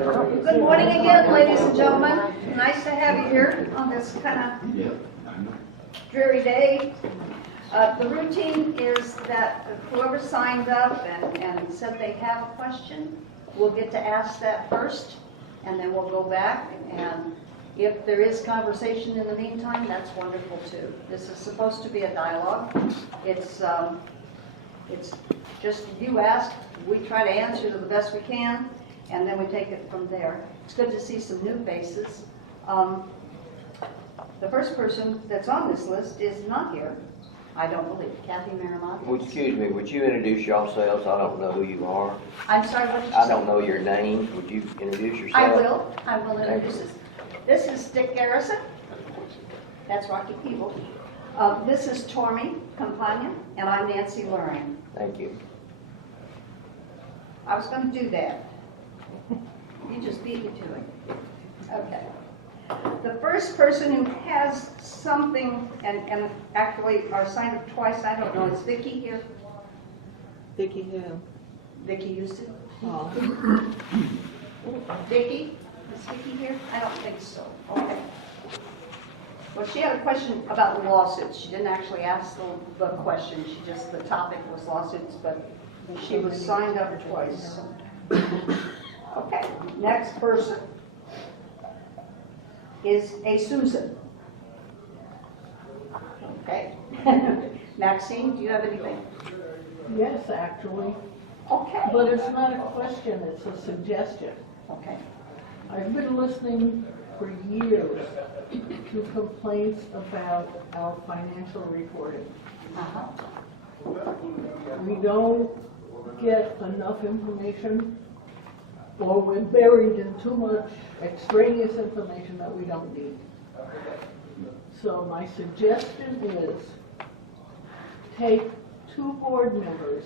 Good morning again, ladies and gentlemen. Nice to have you here on this kind of dreary day. The routine is that whoever signed up and said they have a question, we'll get to ask that first, and then we'll go back. And if there is conversation in the meantime, that's wonderful too. This is supposed to be a dialogue. It's just you ask, we try to answer to the best we can, and then we take it from there. It's good to see some new faces. The first person that's on this list is not here, I don't believe. Kathy Maramati. Excuse me, would you introduce yourselves? I don't know who you are. I'm sorry, what did you say? I don't know your names. Would you introduce yourself? I will introduce this. This is Dick Garrison. That's Rocky Peeble. This is Tormey Campagna, and I'm Nancy Luehring. Thank you. I was going to do that. You just beat me to it. Okay. The first person who has something, and actually are signed up twice, I don't know, is Vicki here? Vicki who? Vicki Houston? Oh. Vicki? Is Vicki here? I don't think so. Okay. Well, she had a question about the lawsuits. She didn't actually ask the question. The topic was lawsuits, but she was signed up twice. Okay, next person is a Susan. Okay. Maxine, do you have anything? Yes, actually. Okay. But it's not a question, it's a suggestion. Okay. I've been listening for years to complaints about our financial reporting. Uh-huh. We don't get enough information, or we're buried in too much extraneous information that we don't need. So my suggestion is take 2 board members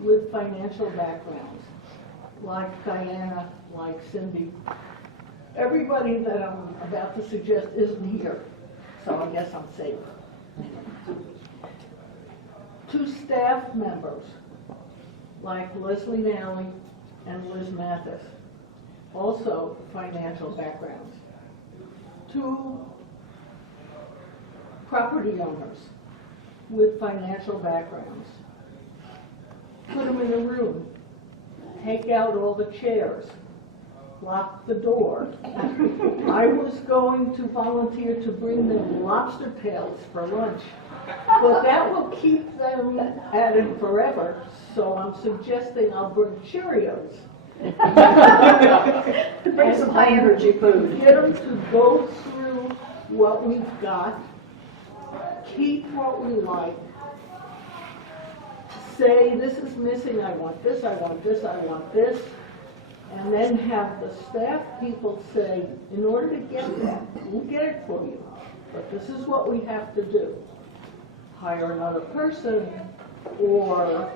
with financial backgrounds, like Diana, like Cindy. Everybody that I'm about to suggest isn't here, so I guess I'm safe. 2 staff members, like Leslie Nally and Liz Mathis, also financial backgrounds. 2 property owners with financial backgrounds. Put them in a room, take out all the chairs, lock the door. I was going to volunteer to bring them lobster tails for lunch, but that will keep them at it forever, so I'm suggesting I'll bring Cheerios. Bring some high energy food. Get them to go through what we've got, keep what we like, say this is missing, I want this, I want this, I want this, and then have the staff people say, in order to get that, we'll get it for you, but this is what we have to do. Hire another person, or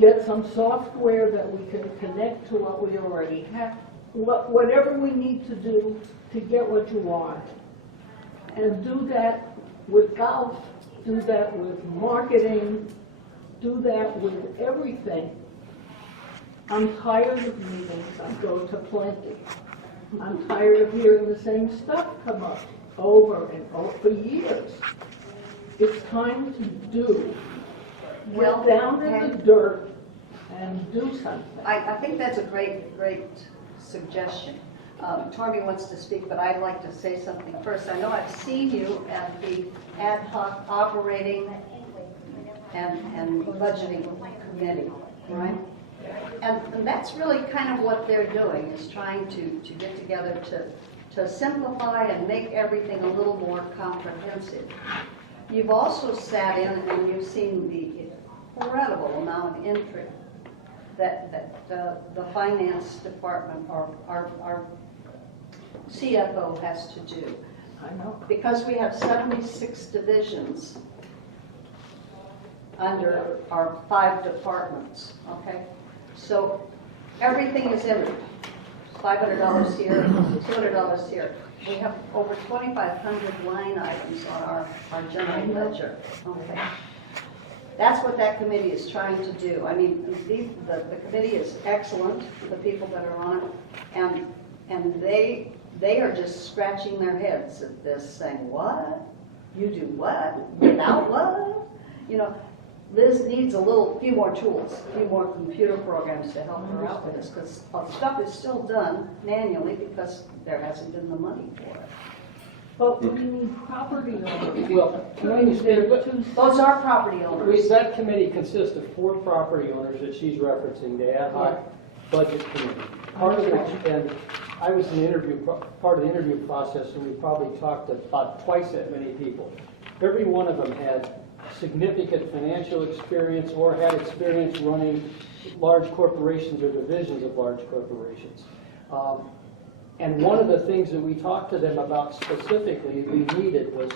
get some software that we can connect to what we already have, whatever we need to do to get what you want. And do that with golf, do that with marketing, do that with everything. I'm tired of meetings, I go to plenty. I'm tired of hearing the same stuff come up over and over for years. It's time to do. Get down in the dirt and do something. I think that's a great suggestion. Tormey wants to speak, but I'd like to say something first. I know I've seen you at the ad hoc operating and budgeting committee, right? And that's really kind of what they're doing, is trying to get together to simplify and make everything a little more comprehensive. You've also sat in and you've seen the incredible amount of entry that the finance department or our CFO has to do. I know. Because we have 76 divisions under our 5 departments, okay? So everything is entered. $500 here, $200 here. We have over 2,500 line items on our general ledger. Okay. That's what that committee is trying to do. I mean, the committee is excellent, the people that are on it, and they are just scratching their heads at this, saying, what? You do what? Without what? You know, Liz needs few more tools, a few more computer programs to help her out with this, because stuff is still done manually because there hasn't been the money for it. But we need property owners. Well, can I just say, Those are property owners. that committee consists of 4 property owners that she's referencing, the ad hoc budget committee. Part of it, and I was in the part of the interview process, and we probably talked to about twice that many people. Every one of them had significant financial experience or had experience running large corporations or divisions of large corporations. And one of the things that we talked to them about specifically we needed was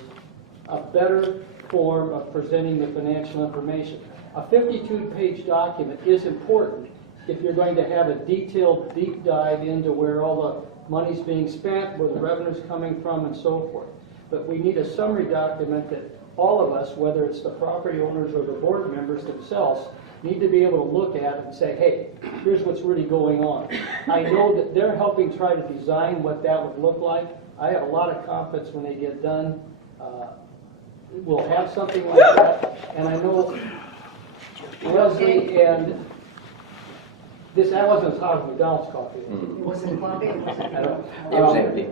a better form of presenting the financial information. A 52-page document is important if you're going to have a detailed deep dive into where all the money's being spent, where the revenue's coming from, and so forth. But we need a summary document that all of us, whether it's the property owners or the board members themselves, need to be able to look at and say, hey, here's what's really going on. I know that they're helping try to design what that would look like. I have a lot of confidence when they get done, we'll have something like that. And I know Leslie and that wasn't as hot as McDonald's coffee. It wasn't coffee, it was I don't- It was empty.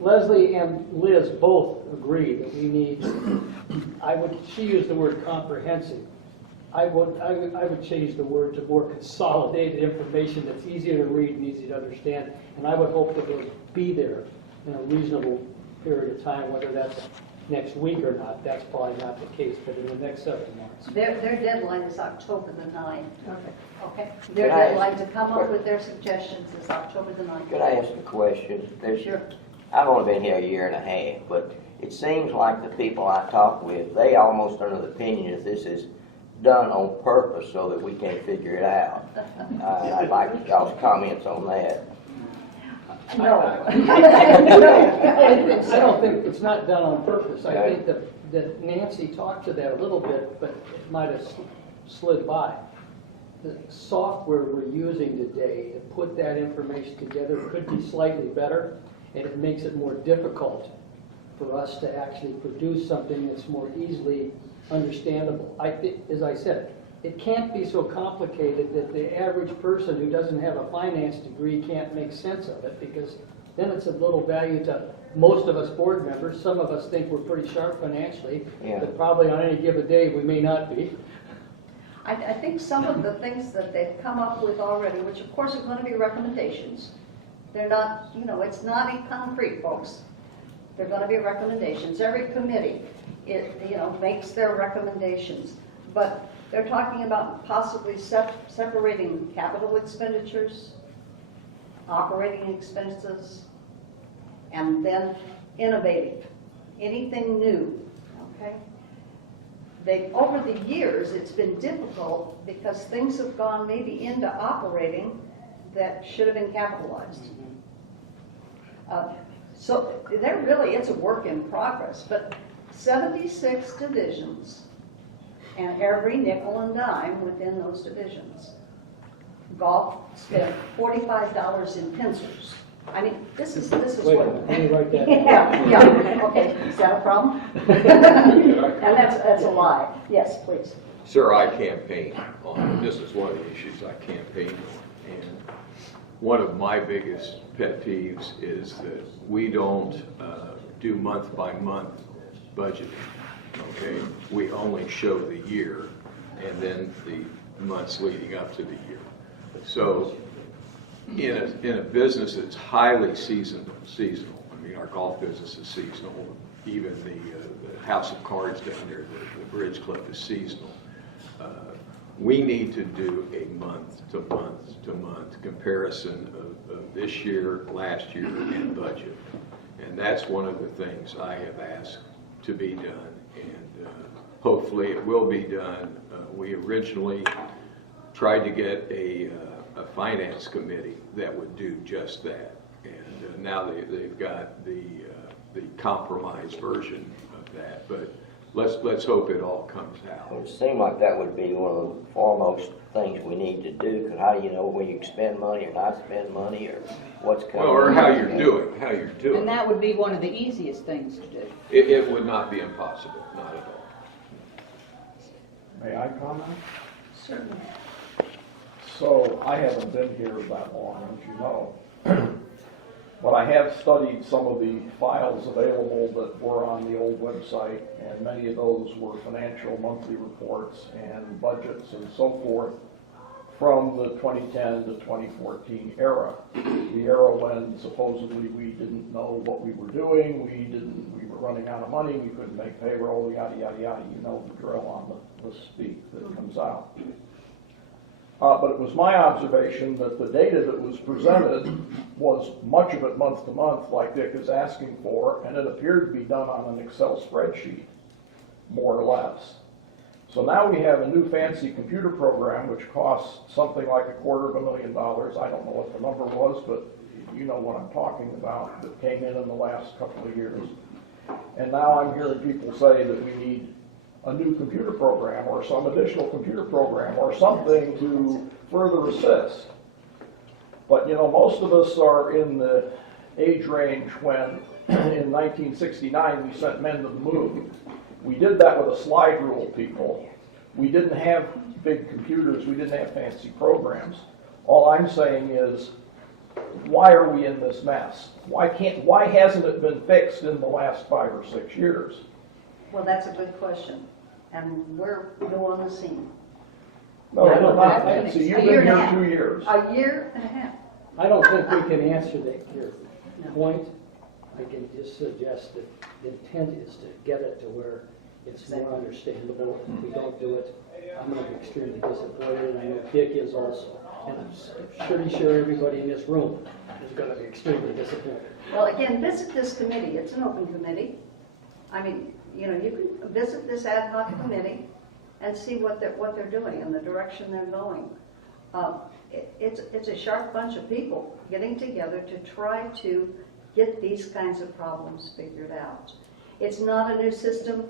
Leslie and Liz both agree that we need, she used the word comprehensive. I would change the word to more consolidated information that's easier to read and easy to understand. And I would hope that it'll be there in a reasonable period of time, whether that's next week or not. That's probably not the case, but in the next several months. Their deadline is October the 9th. Okay. Okay? Their Could I- deadline to come up with their suggestions is October the 9th. Could I ask a question? Sure. I've only been here a year and a half, but it seems like the people I talk with, they almost are of the opinion that this is done on purpose so that we can't figure it out. I'd like y'all's comments on that. No. I don't think it's not done on purpose. I think that Nancy talked to that a little bit, but it might have slid by. The software we're using today to put that information together could be slightly better, and it makes it more difficult for us to actually produce something that's more easily understandable. I think, as I said, it can't be so complicated that the average person who doesn't have a finance degree can't make sense of it, because then it's of little value to most of us board members. Some of us think we're pretty sharp financially, but probably on any given day we may not be. I think some of the things that they've come up with already, which of course are going to be recommendations, they're not, it's not in concrete, folks. They're going to be recommendations. Every committee, makes their recommendations. But they're talking about possibly separating capital expenditures, operating expenses, and then innovative, anything new, okay? Over the years, it's been difficult because things have gone maybe into operating that should have been capitalized. So it's a work in progress, but 76 divisions and every nickel and dime within those divisions. Golf spent $45 in pencils. I mean, this is Wait a what. minute, let me write that down. Yeah, okay, is that a problem? And that's a lie. Yes, please. Sir, I campaign on, this is one of the issues I campaign on, and one of my biggest pet peeves is that we don't do month-by-month budgeting, okay? We only show the year and then the months leading up to the year. So in a business that's highly seasonal, I mean, our golf business is seasonal, even the House of Cards down there, the Bridge Club is seasonal. We need to do a month-to-month comparison of this year, last year, and budget. And that's one of the things I have asked to be done, and hopefully it will be done. We originally tried to get a finance committee that would do just that, and now they've got the compromise version of that. But let's hope it all comes out. It would seem like that would be one of the foremost things we need to do, because how do you know when you spend money or not spend money, or what's coming? Well, or how you're doing. And that would be one of the easiest things to do. It would not be impossible, not at all. May I comment? Certainly. So I haven't been here that long, as you know. But I have studied some of the files available that were on the old website, and many of those were financial monthly reports and budgets and so forth from the 2010 to 2014 era. The era when supposedly we didn't know what we were doing, we were running out of money, we couldn't make payroll, yada, yada, yada. You know the drill on the speak that comes out. But it was my observation that the data that was presented was much of it month to month, like Dick is asking for, and it appeared to be done on an Excel spreadsheet, more or less. So now we have a new fancy computer program which costs something like $250,000. I don't know what the number was, but you know what I'm talking about, that came in the last couple of years. And now I'm hearing people say that we need a new computer program or some additional computer program or something to further assist. But you know, most of us are in the age range when in 1969 we sent men to the moon. We did that with a slide rule, people. We didn't have big computers, we didn't have fancy programs. All I'm saying is, why are we in this mess? Why hasn't it been fixed in the last 5 or 6 years? Well, that's a good question, and we're new on the scene. No, Yeah, not that's fancy. a You've year been and a here half. 2 years. A year and a half. I don't think we can answer your point. I can just suggest that the intent is to get it to where it's more understandable. If we don't do it, I'm going to be extremely disappointed, and I know Dick is also. And I'm pretty sure everybody in this room is going to be extremely disappointed. Well, again, visit this committee. It's an open committee. I mean, you know, you can visit this ad hoc committee and see what they're doing and the direction they're going. It's a sharp bunch of people getting together to try to get these kinds of problems figured out. It's not a new system,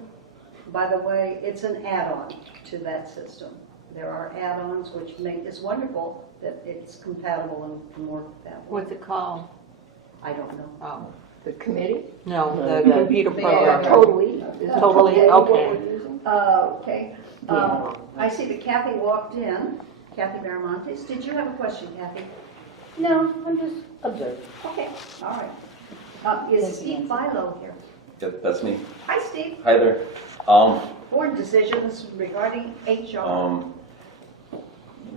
by the way. It's an add-on to that system. There are add-ons which make this wonderful that it's compatible and can work that way. What's it called? I don't know. Oh, The committee? no, the computer program. Totally. Totally, okay. Okay. I see that Kathy walked in. Kathy Miramontes. Did you have a question, Kathy? No, I'm just observing. Okay, all right. Is Steve Philo here? Yep, that's me. Hi, Steve. Hi there. Board decisions regarding HR.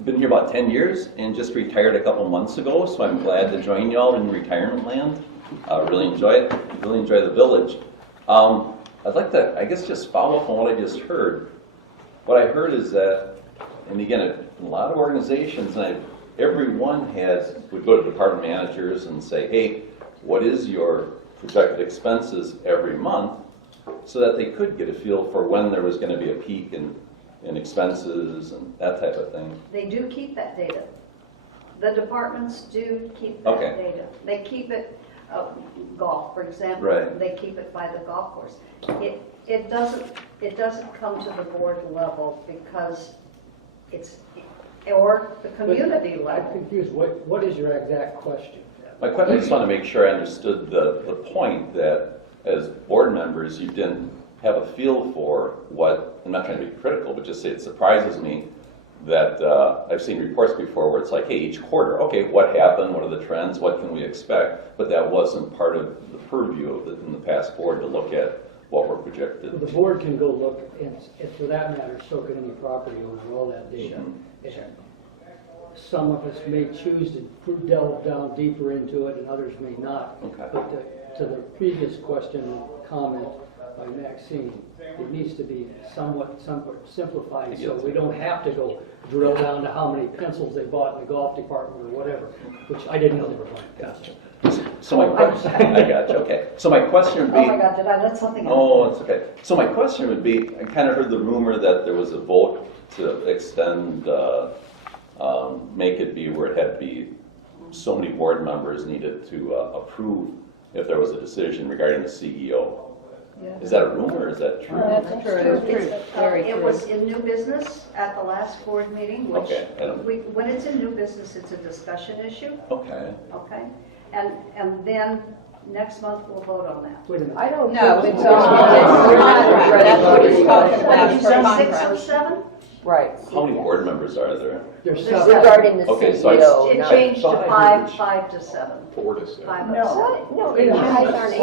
Been here about 10 years and just retired a couple months ago, so I'm glad to join y'all in retirement land. Really enjoy it. Really enjoy the village. I'd like to, I guess, just follow up on what I just heard. What I heard is that, and again, a lot of organizations, and everyone would go to department managers and say, hey, what is your projected expenses every month, so that they could get a feel for when there was going to be a peak in expenses and that type of thing. They do keep that data. The departments do keep that Okay. data. They keep it, golf, for example. Right. They keep it by the golf course. It doesn't come to the board level because or the community I'm level. confused. What is your exact question? My question, I just want to make sure I understood the point that as board members, you didn't have a feel for what, I'm not trying to be critical, but just say it surprises me that I've seen reports before where it's like, hey, each quarter, okay, what happened, what are the trends, what can we expect? But that wasn't part of the purview of in the past board to look at what were projected. The board can go look, and for that matter, so can any property owner, all that data. And some of us may choose to delve down deeper into it, and others may not. Okay. But to the previous question and comment by Maxine, it needs to be somewhat simplified, so we don't have to go drill down to how many pencils they bought in the golf department or whatever, which I didn't know they were buying pencils. So my question, I got you, okay. So my question would be. Oh my God, did I let something out? Oh, it's okay. So my question would be, I kind of heard the rumor that there was a vote to extend, make it be where it had to be so many board members needed to approve if there was a decision regarding the CEO. Is that a rumor or is that true? That's true. Very It true. was in new business at the last board meeting, which, Okay, I don't- when it's in new business, it's a discussion issue, Okay. okay? And then next month we'll vote on that. Wait a minute. I don't No, think it's so. that's what he's talking What about did you for say, 6 contract. or 7? Right. How many board members are there? There's There's seven. Regarding the Okay, so I- CEO, It not- changed to Five. 5 to 7. 4 to 7. 5 No, of 7. no, you guys aren't,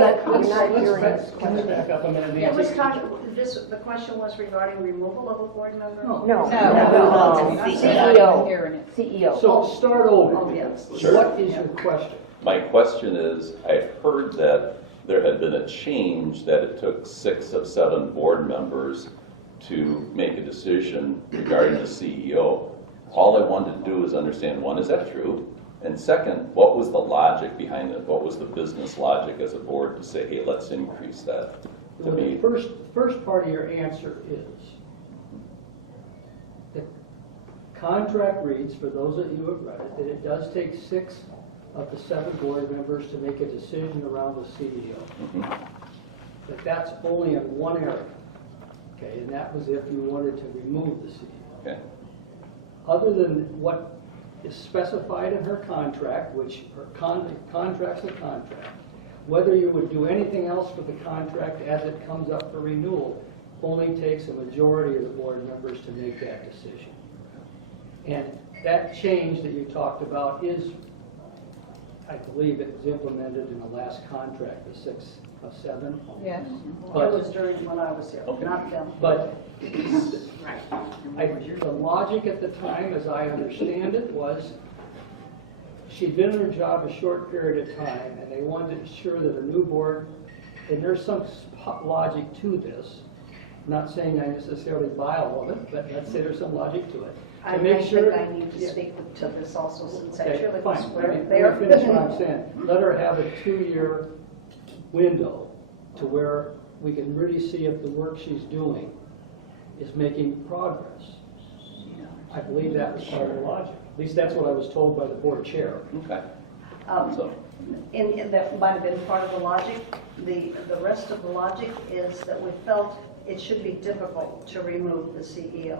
you're not hearing. Let's back up a minute, It was Nancy. talking, the question was regarding removal of a board member? No. No, No. CEO, Hearing it. CEO. So start over. Oh, yes. Sure. What is your question? My question is, I heard that there had been a change that it took 6 of 7 board members to make a decision regarding the CEO. All I wanted to do is understand, one, is that true? And second, what was the logic behind it? What was the business logic as a board to say, hey, let's increase that to Well, the be? first part of your answer is, the contract reads, for those of you who have read it, that it does take 6 of the 7 board members to make a decision around the CEO. Mhm. But that's only in one area, okay? And that was if you wanted to remove the CEO. Okay, Other than what is specified in her contract, which her contract's a contract, whether you would do anything else with the contract as it comes up for renewal, only takes a majority of the board members to make that decision. And that change that you talked about is, I believe it was implemented in the last contract, the 6 of 7. Yes. It was during, when I was here, Okay. not them. But the logic at the time, as I understand it, was she'd been in her job a short period of time, and they wanted to ensure that a new board, and there's some logic to this, not saying I necessarily buy all of it, but let's say there's some logic to it. I To make think sure- I need to speak to this also, since I Okay, truly fine. was Let me there. finish what I'm saying. Let her have a 2-year window to where we can really see if the work she's doing is making progress. I believe that was part of the logic. At least that's what I was told by the board chair. okay. Um, So, That might have been part of the logic. The rest of the logic is that we felt it should be difficult to remove the CEO.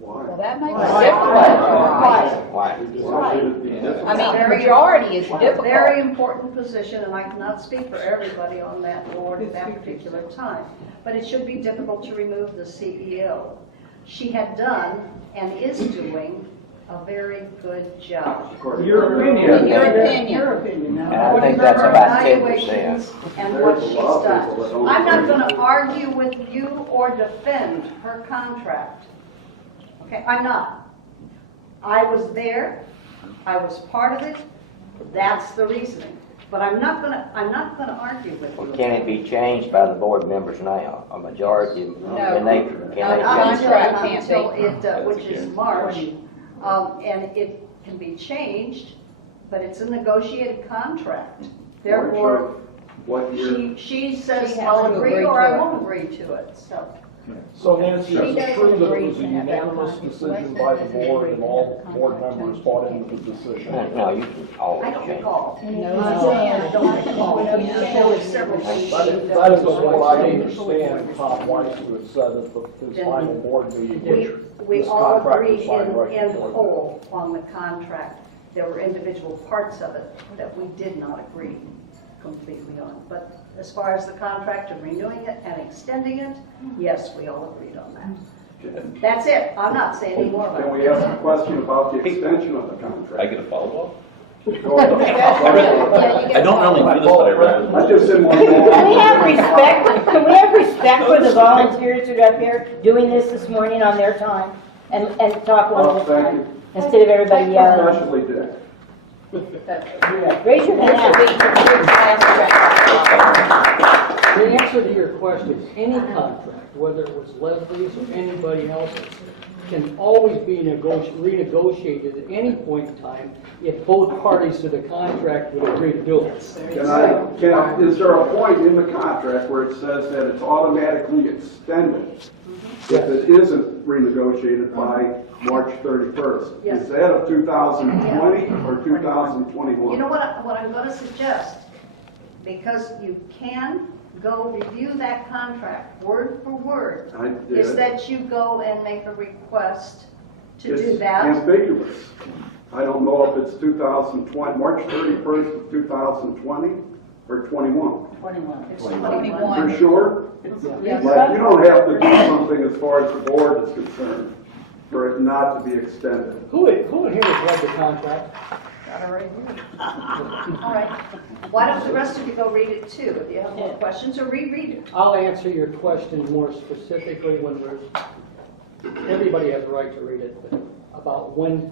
Well, that makes Why? sense. Why? I mean, majority is difficult. Very important position, and I cannot speak for everybody on that board at that particular time. But it should be difficult to remove the CEO. She had done and is doing a very good job. Your In opinion. your opinion. Your opinion And now. I think that's about 10%. Evaluations and what she's done. I'm not going to argue with you or defend her contract. Okay, I'm not. I was there, I was part of it, that's the reasoning. But I'm not going to argue with Well, you. can it be changed by the board members now? A majority, No. can they Not change Contract it? can't until be. it, which is That's March. And it can be changed, but it's a negotiated contract. Therefore, What year? she says, She has I'll to agree agree or to I it. won't agree to it, so. So Nancy, She is it doesn't true that agree it was a to have that unanimous contract. decision by the board and all board members bought into the decision? No, you can I always don't change. recall. No. I don't recall. There were several things. That is what I understand Tom Weiss who had said at his final board meeting, which We this all contract agreed was signed right in before. whole on the contract. There were individual parts of it that we did not agree completely on. But as far as the contract and renewing it and extending it, yes, we all agreed on that. That's it. I'm not saying any more Can about we it. ask a question about the extension of the I contract? get a follow-up? Go ahead. I don't normally do this, but I read I it. just didn't want Can we have to. respect, can we have respect for the volunteers who are up here doing this morning on their time and talk one at a Thank time, you. instead of everybody yelling? Especially Dick. Raise your hand. The answer to your question, any contract, whether it was Leslie's or anybody else's, can always be renegotiated at any point in time if both parties to the contract would agree to do it. Is there a point in the contract where it says that it's automatically extended if it isn't renegotiated by March 31st? Yes. Is that of 2020 or 2021? You know what I'm going to suggest? Because you can go review that contract, word for word, I did. is that you go and make a request to do It's that. ambiguous. I don't know if it's 2020, March 31st of 2020 or 21. 21. It's 21. For sure? Yes. Like, you don't have to do something as far as the board is concerned for it not to be extended. Who in here has read the contract? All right. Why don't the rest of you go read it too? If you have more questions, or reread it. I'll answer your question more specifically when everybody has a right to read it, but about when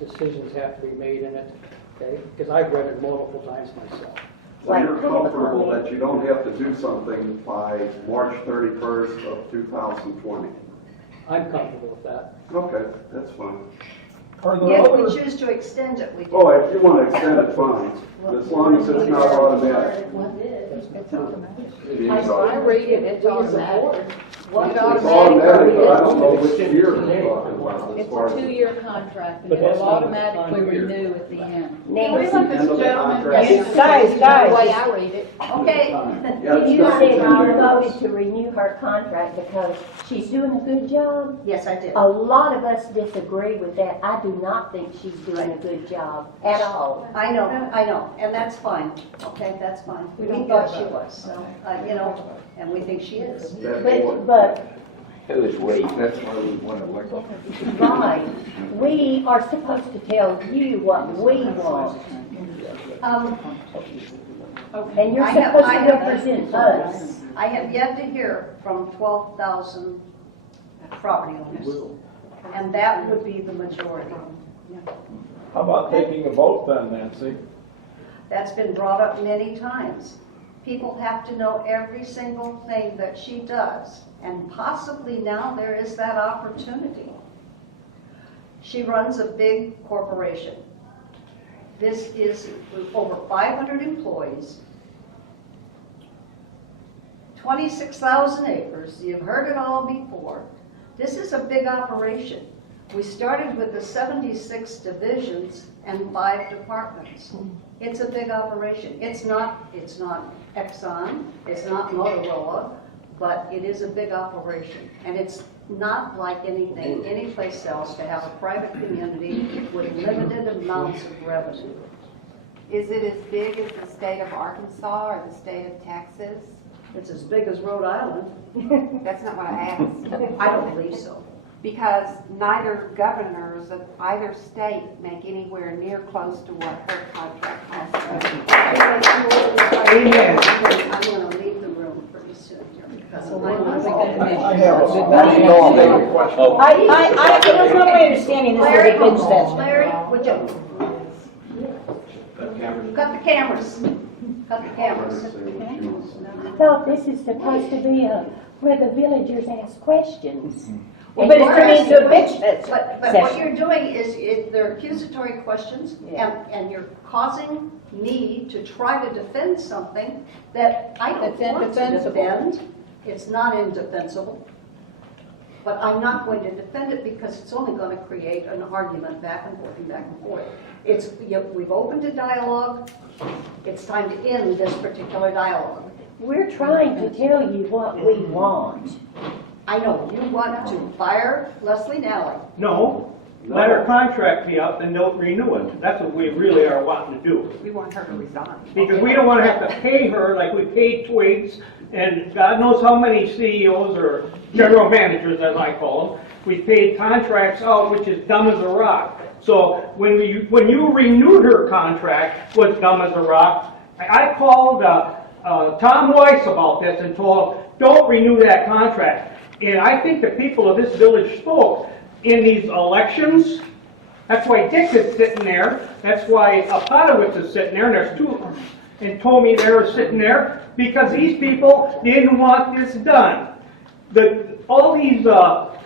decisions have to be made in it, okay? Because I've read it multiple times myself. So you're comfortable that you don't have to do something by March 31st of 2020? I'm comfortable with that. Okay, that's fine. Are there If we other, choose to extend it, we do. Oh, if you want to extend it, fine, as long as it's not automatic. I read it, it's automatic. It's automatic, but I don't know which year we're talking about as It's far a as. 2-year contract, and But it that's will not a automatically contract. renew at the end. Nancy, End of the contract. Guys, The way I read it. Okay. Yeah, it's you not said you 10 years. voted to renew her contract because she's doing a good job. Yes, I did. A lot of us disagree with that. I do not think she's doing a good job at all. I know, and that's fine. Okay, that's fine. We thought she was, so, and we think she is. That board. But, Who is we? that's why we want to elect them. right, we are supposed to tell you what we want, and you're I have- supposed I to have- represent us. I have yet to hear from 12,000 property owners, and that would be the majority. How about taking a vote then, Nancy? That's been brought up many times. People have to know every single thing that she does, and possibly now there is that opportunity. She runs a big corporation. This is over 500 employees, 26,000 acres. You've heard it all before. This is a big operation. We started with the 76 divisions and 5 departments. It's a big operation. It's not Exxon, it's not Motorola, but it is a big operation. And it's not like anything anyplace else to have a private community with limited amounts of revenue. Is it as big as the state of Arkansas or the state of Texas? It's as big as Rhode Island. That's not what I asked. I don't believe so. Because neither governors of either state make anywhere near close to what her contract costs. I'm going to leave the room pretty soon here because I have a question. It was not my understanding this was a good session. Larry, would you? Cut the cameras. Cut the cameras. I thought this is supposed to be where the villagers ask questions. Well, But it's you're turning into a asking bitch But what session. you're doing is they're accusatory questions, and you're causing me to try to defend something that I don't That's want to indefensible. defend. It's not indefensible. But I'm not going to defend it because it's only going to create an argument back and forth and back and forth. We've opened a dialogue. It's time to end this particular dialogue. We're trying to tell you what we want. I know you want to fire Leslie Nally. No, let her contract be up and don't renew it. That's what we really are wanting to do. We want her to resign. Because we don't want to have to pay her like we paid Twigs and God knows how many CEOs or general managers, as I call them. We paid contracts out, which is dumb as a rock. So when you renewed her contract, was dumb as a rock. I called Tom Weiss about this and told him, don't renew that contract. And I think the people of this village spoke in these elections. That's why Dick is sitting there. That's why Potowitz is sitting there. And there's two, and Tormey there is sitting there because these people didn't want this done. All these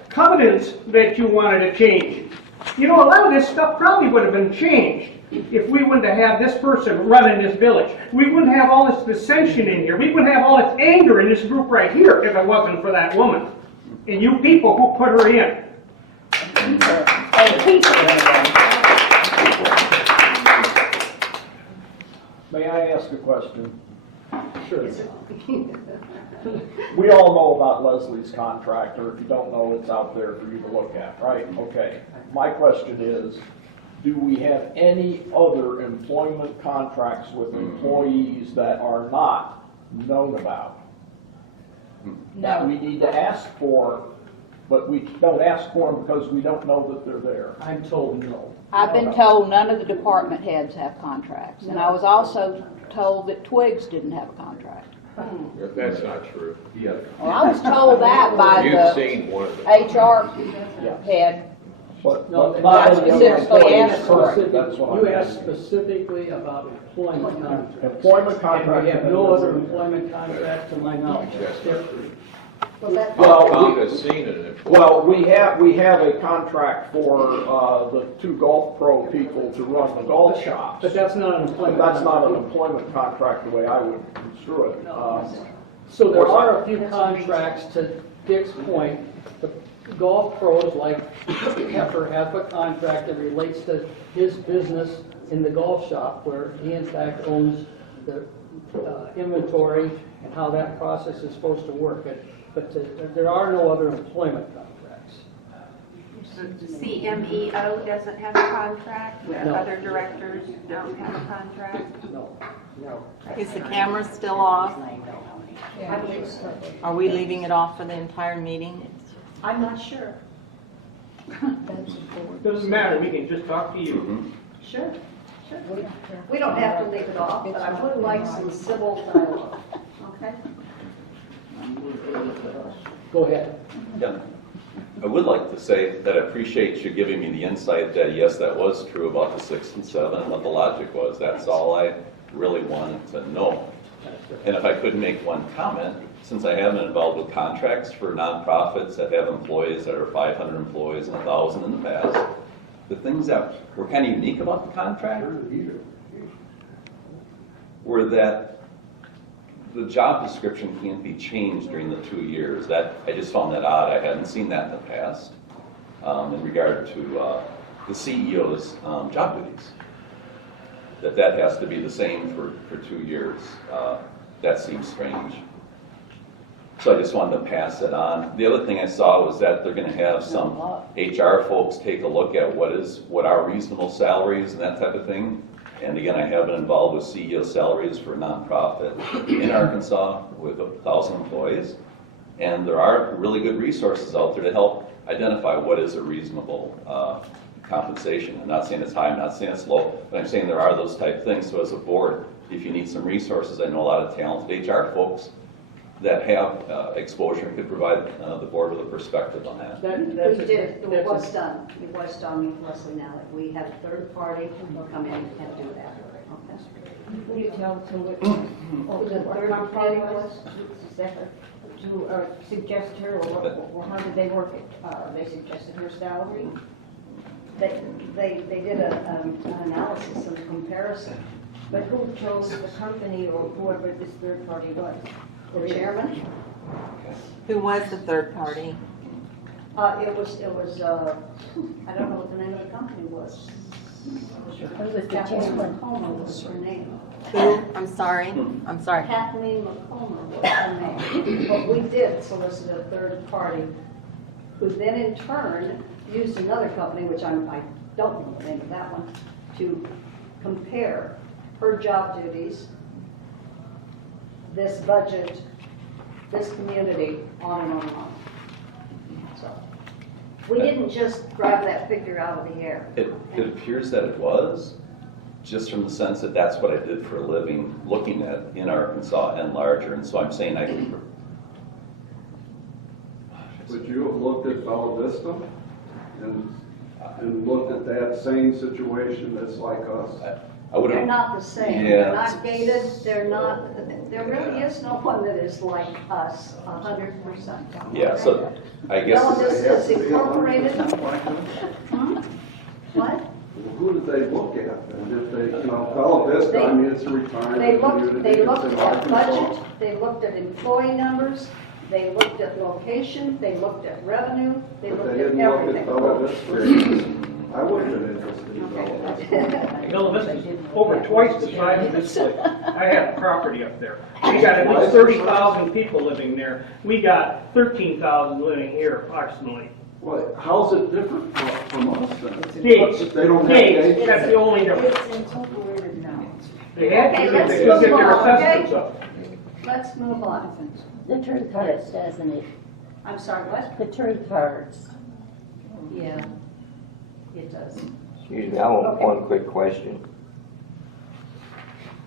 covenants that you wanted to change. You know, a lot of this stuff probably would have been changed if we wouldn't have had this person running this village. We wouldn't have all this dissension in here. We wouldn't have all this anger in this group right here if it wasn't for that woman. And you people who put her in. May I ask a question? Sure. Is it- We all know about Leslie's contract, or if you don't know, it's out there for you to look at, right? Okay. My question is, do we have any other employment contracts with employees that are not known about? That we need to ask for, but we don't ask for them because we don't know that they're there. I'm told no. I've been told none of the department heads have contracts, and I was also told that Twigs didn't have a contract. That's not true. Well, I was told that by You've the seen one of them. HR Yeah. head. But No, not I any specifically employees, asked for it. correct, that's what You I'm asked asking. specifically about employment contracts. Employment And contract. we have no other employment contracts to my knowledge. They're free. Well, that, Well, Tom has seen it. Well, we have a contract for, the two golf pro people to run the golf shops. But that's not an But employment. that's not an contract. employment contract the way I would construe it. So there are a few contracts, to Dick's point, the golf pros like Heifer have a contract that relates to his business in the golf shop, where he in fact owns the inventory and how that process is supposed to work. But there are no other employment contracts. CMEO doesn't have a contract, No. other directors don't have a contract. No. Is the camera still off? I believe so. Are we leaving it off for the entire meeting? I'm not sure. Doesn't matter, we can just talk to you. Sure, sure. We don't have to leave it off, but I would like some civil dialogue, okay? Go ahead. Yeah. I would like to say that I appreciate you giving me the insight that, yes, that was true about the 6 and 7, and what the logic was. That's all I really wanted to know. And if I could make one comment, since I have been involved with contracts for nonprofits that have employees that are 500 employees and 1,000 in the past, the things that were kind of unique about the contract were that the job description can't be changed during the 2 years. That, I just found that odd. I hadn't seen that in the past in regard to the CEO's job duties. That has to be the same for 2 years. That seems strange. So I just wanted to pass it on. The other thing I saw was that they're going to have some HR folks take a look at what are reasonable salaries and that type of thing. And again, I have been involved with CEO salaries for a nonprofit in Arkansas with 1,000 employees. And there are really good resources out there to help identify what is a reasonable compensation. I'm not saying it's high, I'm not saying it's low, but I'm saying there are those type things. So as a board, if you need some resources, I know a lot of talented HR folks that have exposure and could provide the board with a perspective on that. We did, it was done with Leslie now, that we had a third party come in and do that. Okay. Will you tell us what, Who the third party was? to suggest her, or how did they work it? They suggested her salary? They did an analysis and comparison. But who chose the company or whoever this third party was? The chairman, Who was the third party? it was, I don't know what the name of the company was. Kathleen McComber was her name. Who? I'm sorry. Kathleen McComber was her name. But we did solicit a third party, who then in turn used another company, which I don't know the name of that one, to compare her job duties, this budget, this community, on and on and on. So, we didn't just grab that figure out of the air. It appears that it was, just from the sense that that's what I did for a living, looking at in Arkansas and larger, and so I'm saying I can. Would you have looked at Bella Vista and looked at that same situation that's like us? I would They're have. not the same. Yeah. They're not gated. They're not, there really is no one that is like us 100%. Yeah, so I guess. Bella Vista is incorporated. What? Well, who did they look at? And if they, Bella Vista, I mean, it's a retirement They community. looked It's in at Arkansas. budget, they looked at employee numbers, they looked at location, they looked at revenue, they But looked they at didn't look at everything. Bella Vista. I would have been interested in knowing. You know, this is over twice the size of this place. I have property up there. We got at least 30,000 people living there. We got 13,000 living here approximately. Well, how's it different from us then? Gates. They don't have Gates, gates? that's the only difference. It's incorporated now. They had Okay, to, let's they couldn't get move their on, okay? assessments up. Let's move on. The truth hurts, doesn't it? I'm sorry, what? The truth hurts. Yeah, it does. Excuse me, I want Okay. one quick question.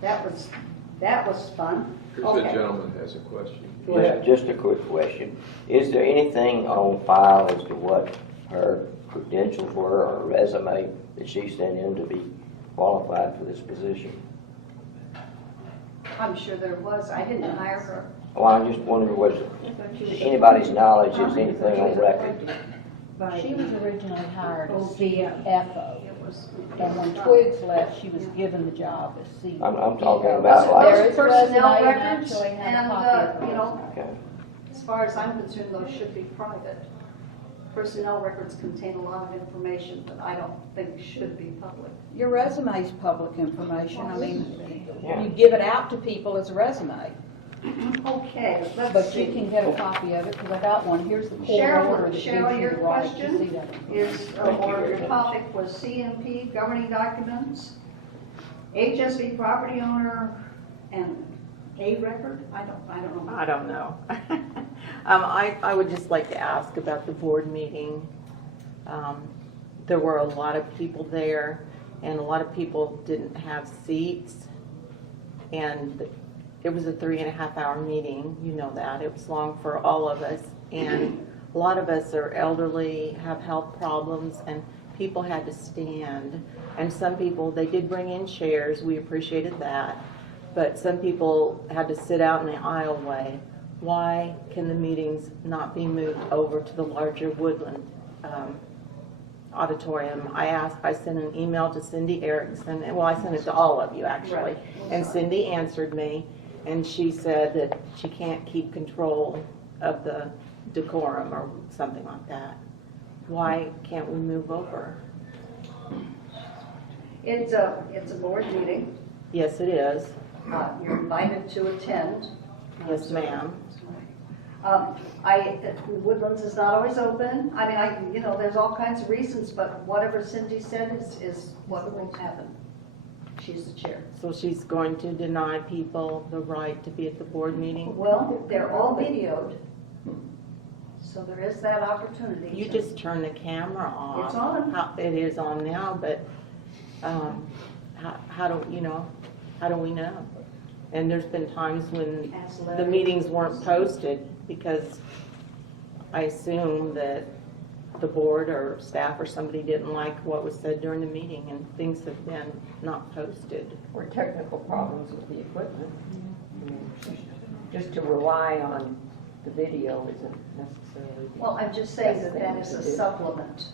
That was fun. Here's Okay. the gentleman has a question. Go ahead. Just a quick question. Is there anything on file as to what her credentials were or resume that she sent in to be qualified for this position? I'm sure there was. I didn't hire her. Well, I'm just wondering, was anybody's knowledge, is anything on record? She was originally hired as OVM. CFO, and when Twigs left, she was given the job as CEO. I'm talking about like, There is a Personnel resume, and records, actually have a and, copy of her you know, resume. okay. as far as I'm concerned, those should be private. Personnel records contain a lot of information that I don't think should be public. Your resume is public information. I mean, Yeah. you give it out to people as a resume, Okay, let's but you see. can get a copy of it, because I got one. Here's the court order that gives you Cheryl, your the right to question see that. is, or your topic was CMP, governing documents, HSV property owner, and a record? I don't know. I don't know. I would just like to ask about the board meeting. There were a lot of people there, and a lot of people didn't have seats. And it was a 3.5-hour meeting, you know that. It was long for all of us. And a lot of us are elderly, have health problems, and people had to stand. And some people, they did bring in chairs, we appreciated that. But some people had to sit out in the aisleway. Why can the meetings not be moved over to the larger Woodland auditorium? I sent an email to Cindy Erickson, and well, I sent it to all of you actually. Right. And Cindy answered me, and she said that she can't keep control of the decorum or something like that. Why can't we move over? It's a board meeting. Yes, it is. You're invited to attend. Yes, ma'am. Woodlands is not always open. I mean, there's all kinds of reasons, but whatever Cindy said is what will happen. She's the chair. So she's going to deny people the right to be at the board meeting? Well, they're all videoed, so there is that opportunity. You just turn the camera off. It's on. It is on now, but how do we know? And there's been times when Ask the Larry. meetings weren't posted because I assume that the board or staff or somebody didn't like what was said during the meeting, and things have been not posted. Or technical problems with the equipment. I mean, just to rely on the video isn't necessarily. Well, I'm just saying best that thing is to a do. supplement.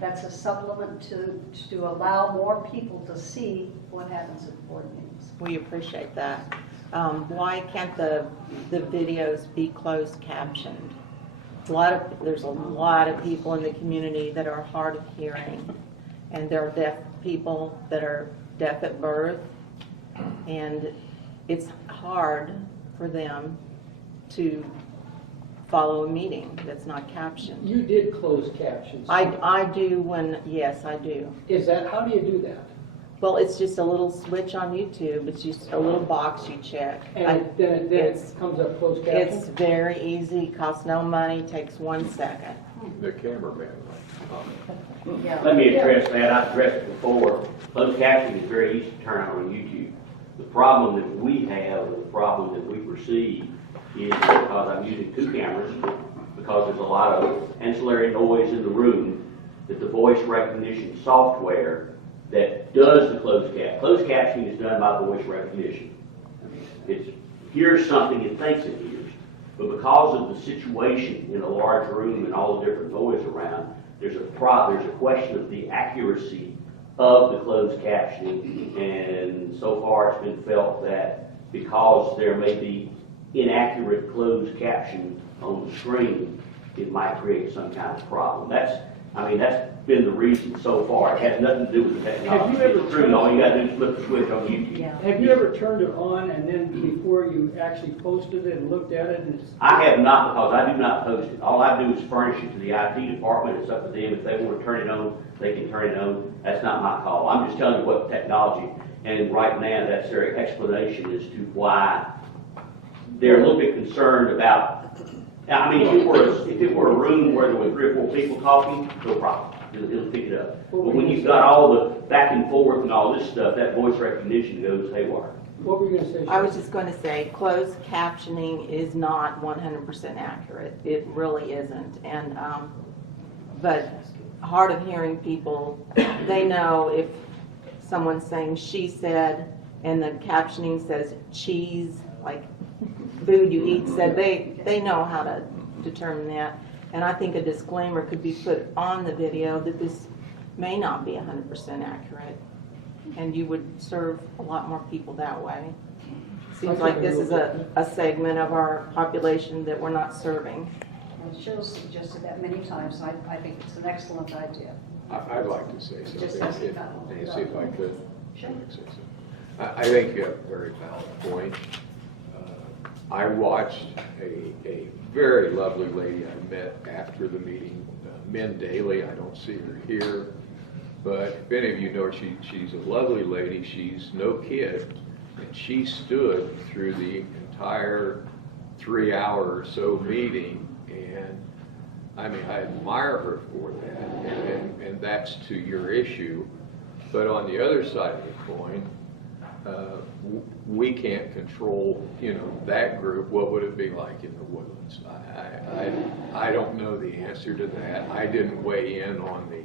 That's a supplement to allow more people to see what happens at board meetings. We appreciate that. Why can't the videos be closed captioned? There's a lot of people in the community that are hard of hearing, and there are deaf people that are deaf at birth, and it's hard for them to follow a meeting that's not captioned. You did close captions. I do yes, I do. How do you do that? Well, it's just a little switch on YouTube. It's just a little box you check. And then it comes up closed caption? It's very easy, costs no money, takes 1 second. The cameraman. Let me address that. I've addressed it before. Closed captioning is very easy to turn on YouTube. The problem that we have, the problem that we perceive, is because I'm using 2 cameras, because there's a lot of ancillary noise in the room, that the voice recognition software that does the closed captioning is done by voice recognition. It hears something it thinks it hears, but because of the situation in a large room and all the different noise around, there's a question of the accuracy of the closed captioning, and so far it's been felt that because there may be inaccurate closed caption on the screen, it might create some kind of problem. That's been the reason so far. It has nothing to do with the technology. It's true, all you gotta do is flip the switch on YouTube. Have you ever turned it on and then before you actually posted it and looked at it and it's... I have not, because I do not post it. All I do is furnish it to the IT department. It's up to them. If they want to turn it on, they can turn it on. That's not my call. I'm just telling you what technology, and right now, that's their explanation as to why they're a little bit concerned about, I mean, if it were a room where there were 3 or 4 people talking, no problem. It'll pick it up. But when you've got all the back and forth and all this stuff, that voice recognition goes haywire. What were you going to say? I was just going to say, closed captioning is not 100% accurate. It really isn't. And, but hard of hearing people, they know if someone's saying she said and the captioning says cheese, like food you eat said, they know how to determine that. And I think a disclaimer could be put on the video that this may not be 100% accurate. And you would serve a lot more people that way. Seems like this is a segment of our population that we're not serving. And Cheryl's suggested that many times, and I think it's an excellent idea. I'd like to say Just something, as a Nancy, if I could. Sure. I think you have a very valid point. I watched a very lovely lady I met after the meeting, Min Daly. I don't see her here, but if any of you know her, she's a lovely lady. She's no kid, and she stood through the entire 3-hour or so meeting, and I mean, I admire her for that, and that's to your issue. But on the other side of the coin, we can't control, that group. What would it be like in the Woodlands? I don't know the answer to that. I didn't weigh in on the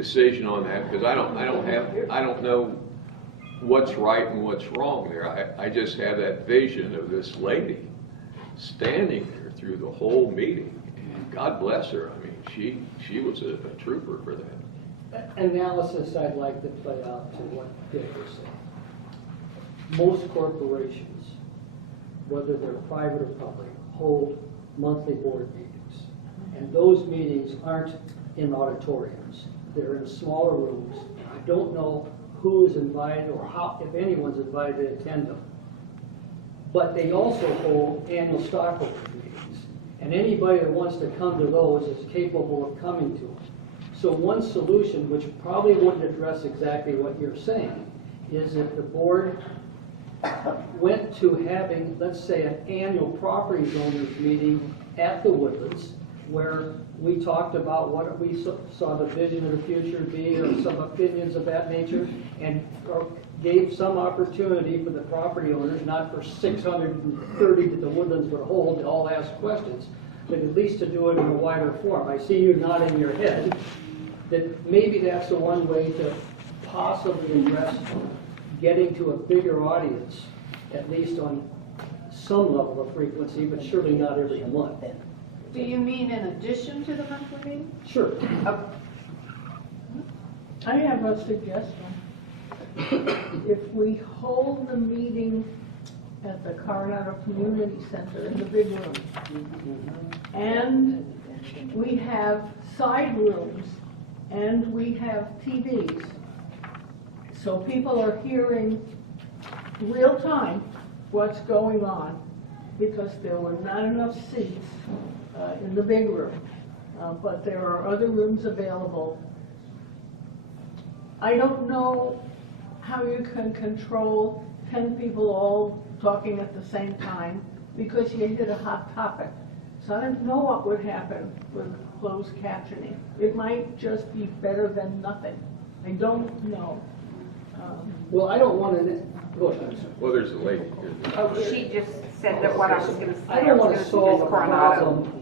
decision on that because I don't know what's right and what's wrong there. I just have that vision of this lady standing there through the whole meeting, and God bless her. I mean, she was a trooper for that. Analysis I'd like to play out to what Dick was saying. Most corporations, whether they're private or public, hold monthly board meetings. And those meetings aren't in auditoriums. They're in smaller rooms. I don't know who is invited or how, if anyone's invited to attend them. But they also hold annual stockholders meetings. And anybody that wants to come to those is capable of coming to them. So one solution, which probably wouldn't address exactly what you're saying, is if the board went to having, let's say, an annual property owners meeting at the Woodlands, where we talked about what we saw the vision of the future be, or some opinions of that nature, and gave some opportunity for the property owners, not for 630 that the Woodlands would hold, to all ask questions, but at least to do it in a wider form. I see you nodding your head, that maybe that's the one way to possibly address getting to a bigger audience, at least on some level of frequency, but surely not every month. Do you mean in addition to the monthly meeting? Sure. I have a suggestion. If we hold the meeting at the Coronado Community Center in the big room, and we have side rooms, and we have TVs, so people are hearing real time what's going on, because there were not enough seats in the big room, but there are other rooms available. I don't know how you can control 10 people all talking at the same time, because you hit a hot topic. So I don't know what would happen with closed captioning. It might just be better than nothing. I don't know. Well, I don't want to, go ahead. Well, there's a lady here. Oh, she just said that what I was going to say. I don't want to solve a Coronado. problem.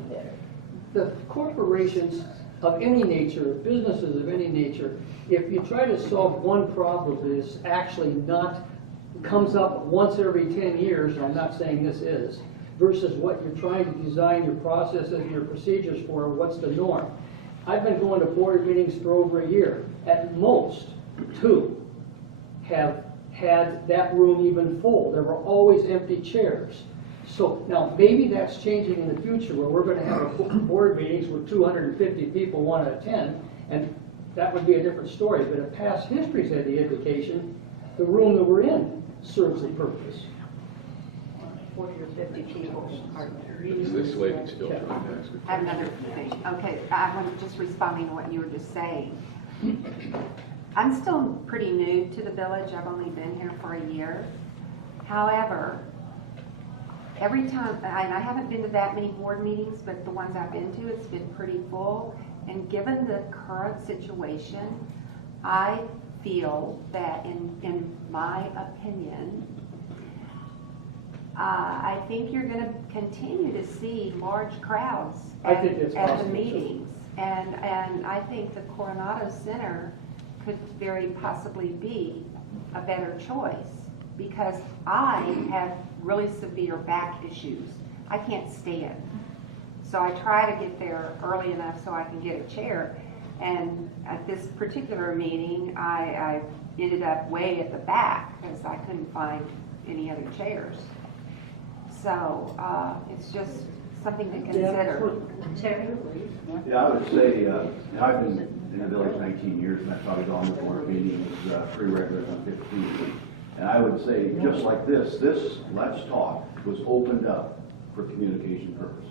The corporations of any nature, businesses of any nature, if you try to solve one problem that is actually not, comes up once every 10 years, and I'm not saying this is, versus what you're trying to design your processes and your procedures for, what's the norm. I've been going to board meetings for over a year. At most, 2 have had that room even full. There were always empty chairs. So now maybe that's changing in the future, where we're going to have board meetings where 250 people want to attend, and that would be a different story. But if past history's had the indication, the room that we're in serves the purpose. 40 or 50 people are This lady's still trying to ask a I have another thing. Okay, I want to just responding to what you were just saying. I'm still pretty new to the village. I've only been here for a year. However, every time, and I haven't been to that many board meetings, but the ones I've been to, it's been pretty full. And given the current situation, I feel that in my opinion, I think you're going to continue to see large crowds at the meetings. And I think the Coronado Center could very possibly be a better choice because I have really severe back issues. I can't stand. So I try to get there early enough so I can get a chair. And at this particular meeting, I ended up way at the back because I couldn't find any other chairs. So it's just something to consider. Yeah, I would say, I've been in the village 19 years, and I've probably gone to board meetings pretty regularly on 15. And I would say, just like this Let's Talk was opened up for communication purposes.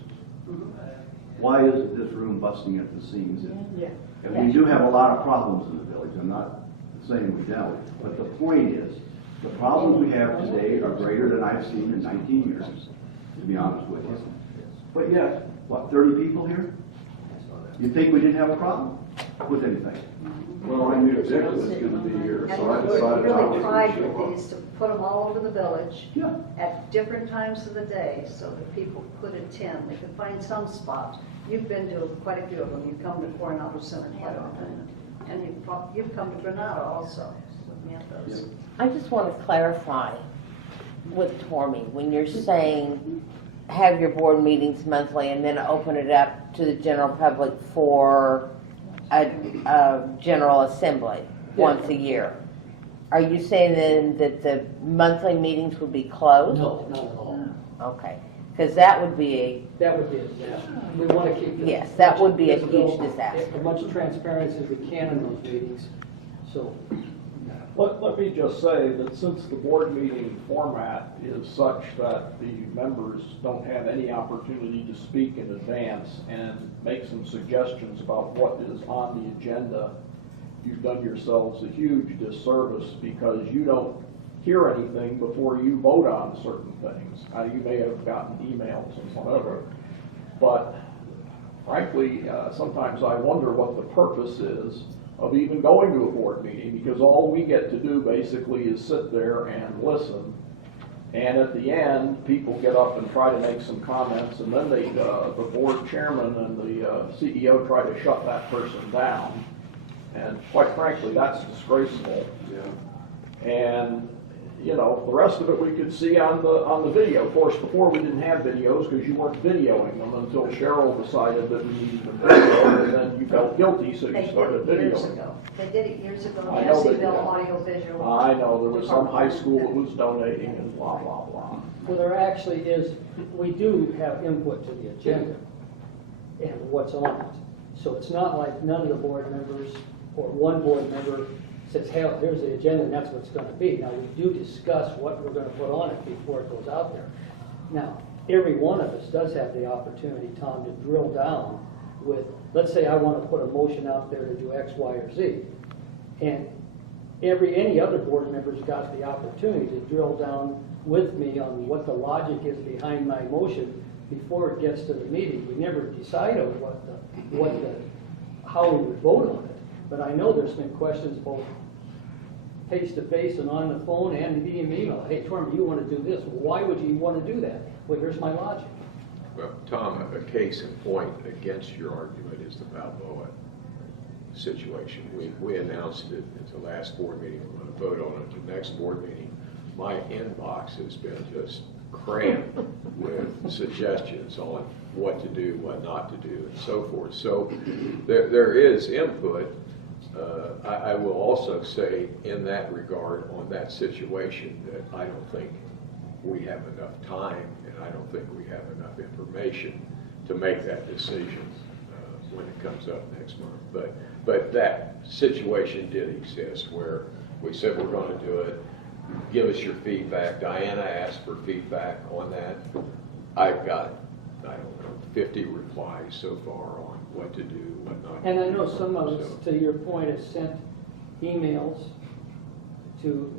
Why isn't this room busting at the seams? And we do have a lot of problems in the village. I'm not saying we don't, but the point is, the problems we have today are greater than I've seen in 19 years, to be honest with you. But yet, what, 30 people here? You think we didn't have a problem with anything? Well, I knew Dick was going to be here, so I decided we I really was tried going to show with up. these to put them all over the village at different times of the day so that people could attend. They could find some spots. You've been to quite a few of them. You've come to Coronado Center quite often. And you've come to Granada also with me at those. I just want to clarify with Tormey, when you're saying have your board meetings monthly and then open it up to the general public for a general assembly once a year, are you saying then that the monthly meetings would be closed? No, not at all. Okay, because that would be a disaster. We want to keep yes, that would be a huge disaster. As much transparency as we can in those meetings. So, Let me just say that since the board meeting format is such that the members don't have any opportunity to speak in advance and make some suggestions about what is on the agenda, you've done yourselves a huge disservice because you don't hear anything before you vote on certain things. You may have gotten emails and whatever, but frankly, sometimes I wonder what the purpose is of even going to a board meeting, because all we get to do basically is sit there and listen. And at the end, people get up and try to make some comments, and then the board chairman and the CEO try to shut that person down. And quite frankly, that's disgraceful. And you know, the rest of it we could see on the video. Of course, before we didn't have videos because you weren't videoing them until Cheryl decided that we needed them videoed, and then you felt guilty, so you started videoing. They did it years ago. I know they did. Audio visual. I know, there was some high school that was donating and blah, blah, blah. well, there actually is, we do have input to the agenda and what's on it. So it's not like none of the board members or one board member says, hey, here's the agenda and that's what it's going to be. Now, we do discuss what we're going to put on it before it goes out there. Now, every one of us does have the opportunity, Tom, to drill down with, let's say I want to put a motion out there to do X, Y, or Z. And any other board member's got the opportunity to drill down with me on what the logic is behind my motion before it gets to the meeting. We never decide on how we would vote on it. But I know there's been questions both face-to-face and on the phone and via email. Hey, Tormey, you want to do this. Well, why would you want to do that? Well, here's my logic. Well, Tom, a case in point against your argument is the Balboa situation. We announced it at the last board meeting. We're going to vote on it at the next board meeting. My inbox has been just crammed with suggestions on what to do, what not to do, and so forth. So there is input. I will also say in that regard on that situation that I don't think we have enough time and I don't think we have enough information to make that decision. when it comes up next month. But that situation did exist where we said we're going to do it. Give us your feedback. Diana asked for feedback on that. I've got, I don't know, 50 replies so far on what to do, what not to do. And I know some of us, So- to your point, have sent emails to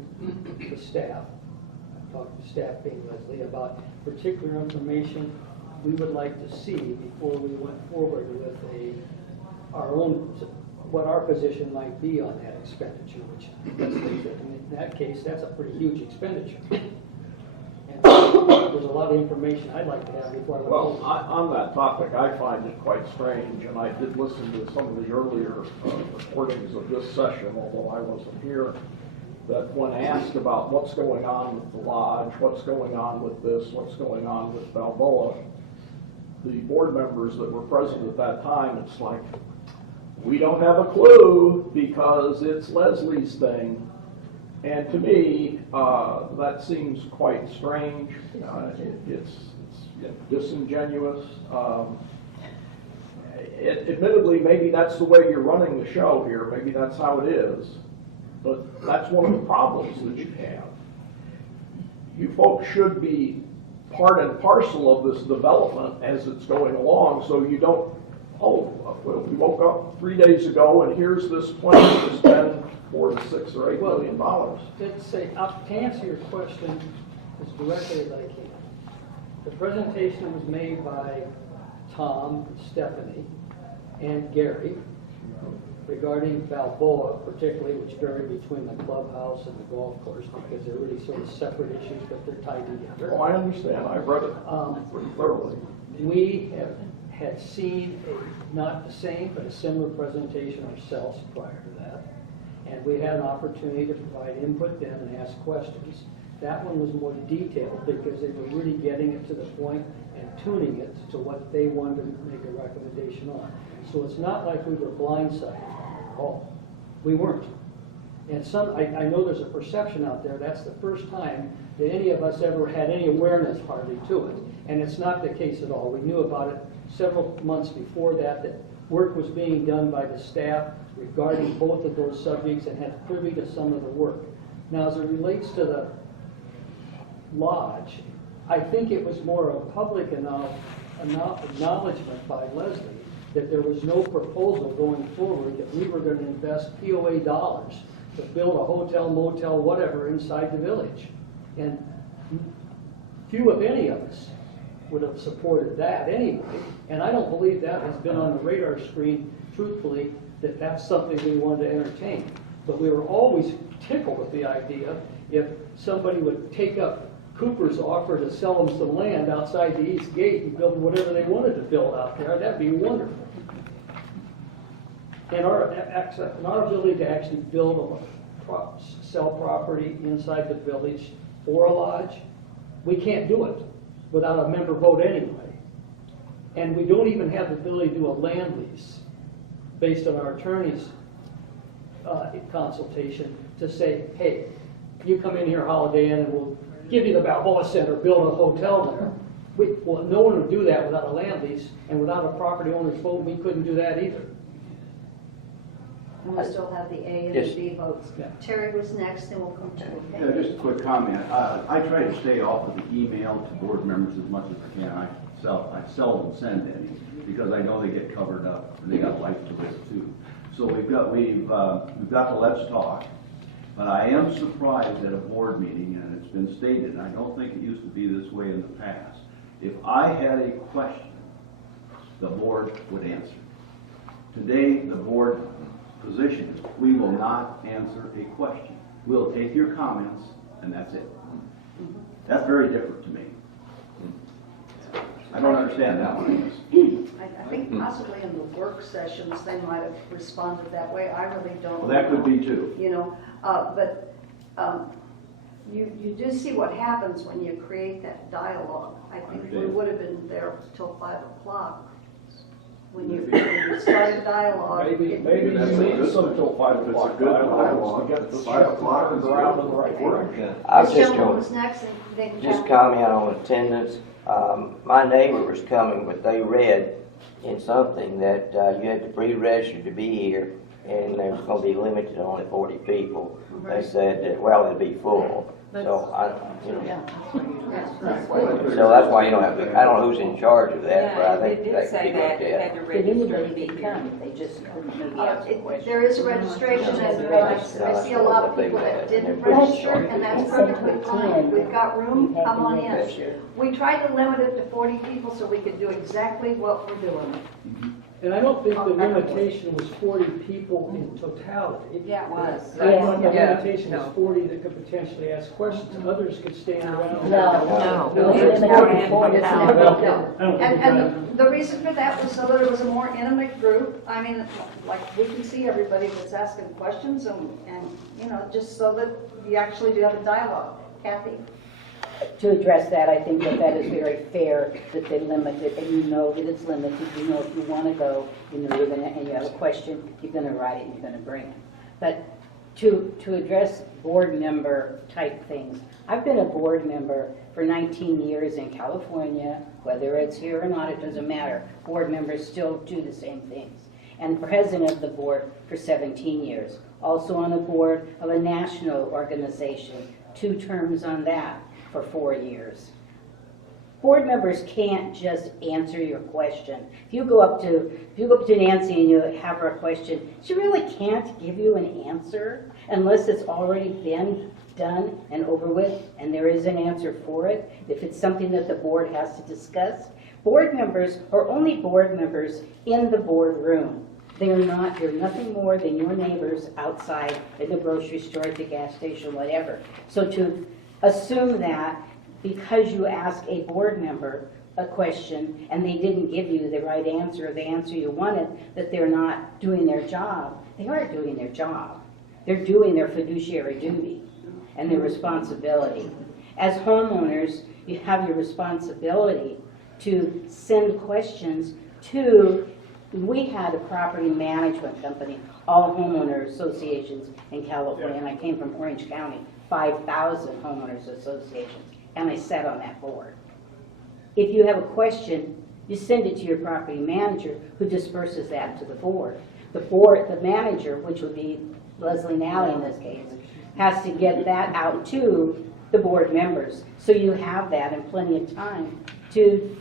the staff. I've talked to staff being Leslie about particular information we would like to see before we went forward with our own, what our position might be on that expenditure, which, let's face it, in that case, that's a pretty huge expenditure. And there's a lot of information I'd like to have before I went Well, forward. on that topic, I find it quite strange, and I did listen to some of the earlier recordings of this session, although I wasn't here, that when asked about what's going on with the lodge, what's going on with this, what's going on with Balboa, the board members that were present at that time, it's like, we don't have a clue because it's Leslie's thing. And to me, that seems quite strange. It's disingenuous. Admittedly, maybe that's the way you're running the show here. Maybe that's how it is. But that's one of the problems that you have. You folks should be part and parcel of this development as it's going along, so you don't, oh, well, we woke up 3 days ago and here's this plan to spend more than $6 or $8 million. To answer your question as directly as I can, the presentation was made by Tom, Stephanie, and Gary regarding Balboa particularly, which vary between the clubhouse and the golf course because they're really sort of separate issues, but they're tied together. Oh, I understand. I've read it pretty thoroughly. We had seen not the same, but a similar presentation ourselves prior to that. And we had an opportunity to provide input then and ask questions. That one was more detailed because they were really getting it to the point and tuning it to what they wanted to make a recommendation on. So it's not like we were blindsided at all. We weren't. And I know there's a perception out there, that's the first time that any of us ever had any awareness hardly to it. And it's not the case at all. We knew about it several months before that work was being done by the staff regarding both of those subjects and had privy to some of the work. Now, as it relates to the lodge, I think it was more a public acknowledgement by Leslie that there was no proposal going forward that we were going to invest POA dollars to build a hotel, motel, whatever inside the village. And few, if any of us, would have supported that anyway. And I don't believe that has been on the radar screen, truthfully, that that's something we wanted to entertain. But we were always tickled with the idea if somebody would take up Cooper's offer to sell them some land outside the east gate and build whatever they wanted to build out there. That'd be wonderful. And our ability to actually build sell property inside the village for a lodge, we can't do it without a member vote anyway. And we don't even have the ability to do a land lease based on our attorney's consultation to say, hey, you come in here, Holiday Inn, and we'll give you the Balboa Center, build a hotel there. Well, no one would do that without a land lease, and without a property owner's vote, we couldn't do that either. And we still have the A and Yes. the B votes. Yeah. Terry was next, then we'll come to Yeah, you. just a quick comment. I try to stay off of the email to board members as much as I can. I seldom send any because I know they get covered up and they got life to live too. So we've got the Let's Talk, but I am surprised at a board meeting, and it's been stated, and I don't think it used to be this way in the past. If I had a question, the board would answer. Today, the board position is we will not answer a question. We'll take your comments, and that's it. That's very different to me. I don't understand that one, I guess. I think possibly in the work sessions, they might have responded that way. I really don't. Well, that could be too. You know, but you do see what happens when you create that dialogue. I think we would have been there till 5 o'clock. When you start a dialogue. Maybe you need some till 5 o'clock dialogues to get the 5 o'clock around in the right direction. I was This just gentleman going was next, and then just comment on attendance. My neighbor was coming, but they read in something that you had to pre-register to be here, and there's going to be limited to only 40 people. They said that, well, it'll be full. So so that's why you don't have, I don't know who's in charge of that, but I think that could be looked at. Did anybody come? They just couldn't maybe answer questions. There is a registration, and I see a lot of people that didn't register, and that's perfectly fine. We've got room, come on in. We tried to limit it to 40 people so we could do exactly what we're doing. And I don't think the limitation was 40 people in totality. Yeah, it was. The limitation was 40 that could potentially ask questions, and others could stand around. No. And the reason for that was so that it was a more intimate group. I mean, like, we can see everybody that's asking questions, and you know, just so that you actually do have a dialogue. Kathy? To address that, I think that is very fair, that they limit it, and you know that it's limited. You know if you want to go, you know you're going to, and you have a question, you're going to write it and you're going to bring it. But to address board member type things, I've been a board member for 19 years in California, whether it's here or not, it doesn't matter. Board members still do the same things. And president of the board for 17 years. Also on the board of a national organization, 2 terms on that for 4 years. Board members can't just answer your question. If you go up to Nancy and you have her a question, she really can't give you an answer unless it's already been done and over with and there is an answer for it. If it's something that the board has to discuss, board members are only board members in the boardroom. They're nothing more than your neighbors outside in the grocery store, at the gas station, whatever. So to assume that because you ask a board member a question and they didn't give you the right answer or the answer you wanted, that they're not doing their job. They are doing their job. They're doing their fiduciary duty and their responsibility. As homeowners, you have your responsibility to send questions to, we had a property management company, all homeowner associations in California, and I came from Orange County, 5,000 homeowners associations, and I sat on that board. If you have a question, you send it to your property manager, who disperses that to the board. The manager, which would be Leslie Nally in this case, has to get that out to the board members. So you have that and plenty of time to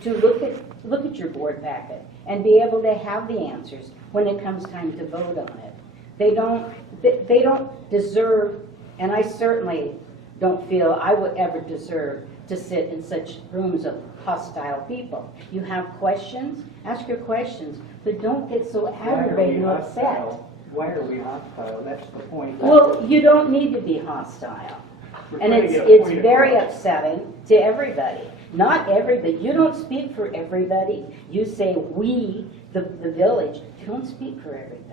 look at your board packet and be able to have the answers when it comes time to vote on it. They don't deserve, and I certainly don't feel I would ever deserve to sit in such rooms of hostile people. You have questions, ask your questions, but don't get so aggravated and upset. Why are we hostile? That's the point. Well, you don't need to be hostile. And it's very upsetting to everybody. Not everybody. You don't speak for everybody. You say we, the village. You don't speak for everybody.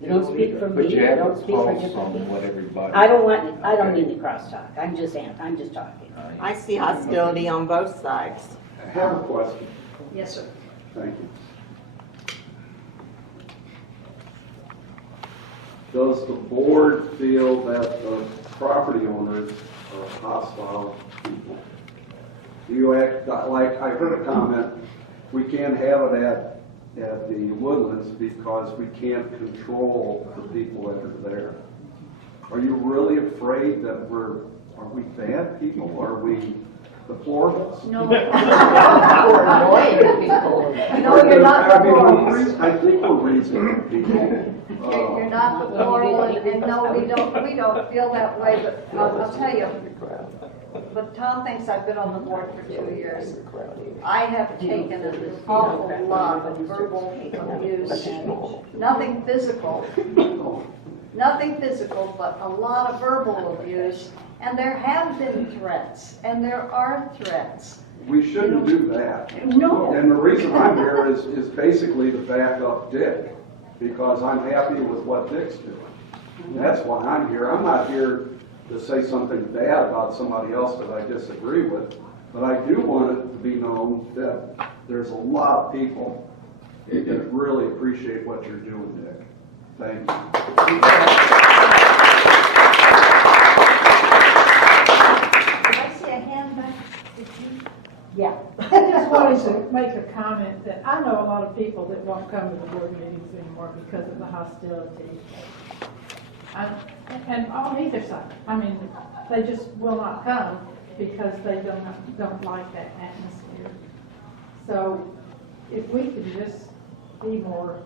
You don't speak for me. You don't speak for different people. I don't mean to crosstalk. I'm just talking. I see hostility on both sides. I have a question. Yes, sir. Thank you. Does the board feel that the property owners are hostile people? Do you act like, I heard a comment, we can't have it at the Woodlands because we can't control the people that are there. Are you really afraid that are we bad people? Are we deplorables? No. We're annoying people. No, you're not deplorables. I think we're reasonable people. You're not deplorable, and no, we don't feel that way, but I'll tell you, but Tom thinks I've been on the board for 2 years. I have taken an awful lot of verbal abuse, nothing physical, but a lot of verbal abuse, and there have been threats, and there are threats. We shouldn't do that. No. And the reason I'm here is basically to back up Dick, because I'm happy with what Dick's doing. And that's why I'm here. I'm not here to say something bad about somebody else that I disagree with, but I do want it to be known that there's a lot of people that really appreciate what you're doing, Dick. Thank you. Did I see a hand back? Did you? Yeah. I just wanted to make a comment that I know a lot of people that won't come to the board meetings anymore because of the hostility. And on either side. I mean, they just will not come because they don't like that atmosphere. So if we could just be more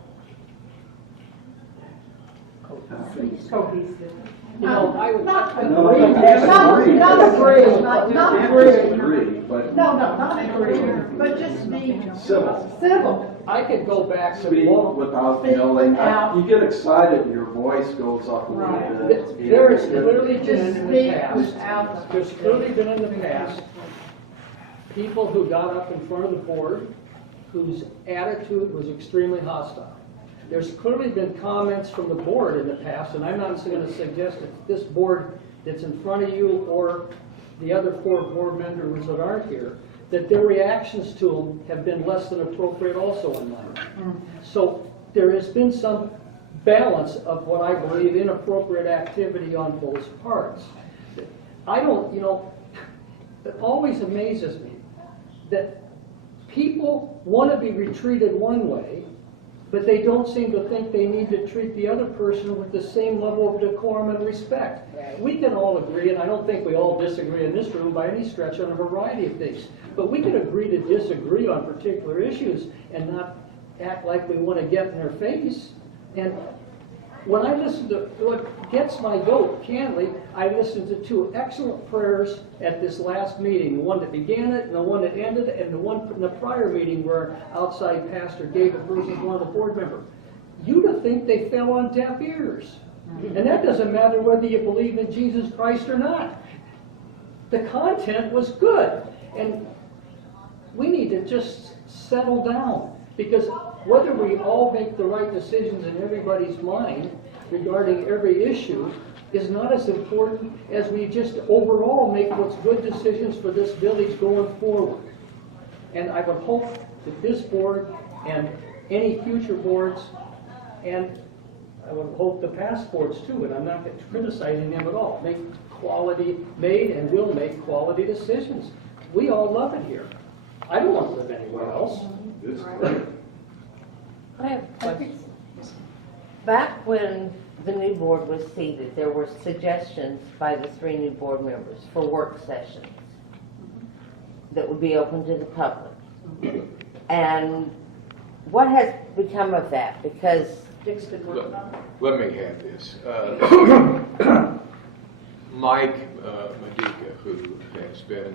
cohesive. You know, I would. Not agree. No, you can't agree. Not agree. You Not can't agree. disagree, but No, not agree, but just be civil. civil. I could go back to Speak long. without Speak yelling. out. You get excited and your voice goes up a Right. little bit. There has clearly Just been in the speak past, without. there's clearly been in the past, people who got up in front of the board whose attitude was extremely hostile. There's clearly been comments from the board in the past, and I'm not going to suggest that this board that's in front of you or the other 4 board members that aren't here, that their reactions to them have been less than appropriate also in mine. So there has been some balance of what I believe inappropriate activity on both parts. I don't, you know, it always amazes me that people want to be treated one way, but they don't seem to think they need to treat the other person with the same level of decorum and respect. We can all agree, and I don't think we all disagree in this room by any stretch on a variety of things, but we can agree to disagree on particular issues and not act like we want to get in their face. And when I listen to what gets my vote, candidly, I listened to 2 excellent prayers at this last meeting, the one that began it and the one that ended it, and the one in the prior meeting where outside pastor gave it versus one of the board members. You'd have think they fell on deaf ears. And that doesn't matter whether you believe in Jesus Christ or not. The content was good. And we need to just settle down, because whether we all make the right decisions in everybody's mind regarding every issue is not as important as we just overall make what's good decisions for this village going forward. And I would hope that this board and any future boards, and I would hope the past boards too, and I'm not criticizing them at all, made and will make quality decisions. We all love it here. I don't want to live anywhere else. It's great. I have questions. Back when the new board was seated, there were suggestions by the 3 new board members for work sessions that would be open to the public. And what has become of that? Because let me have this. Mike Medica, who has been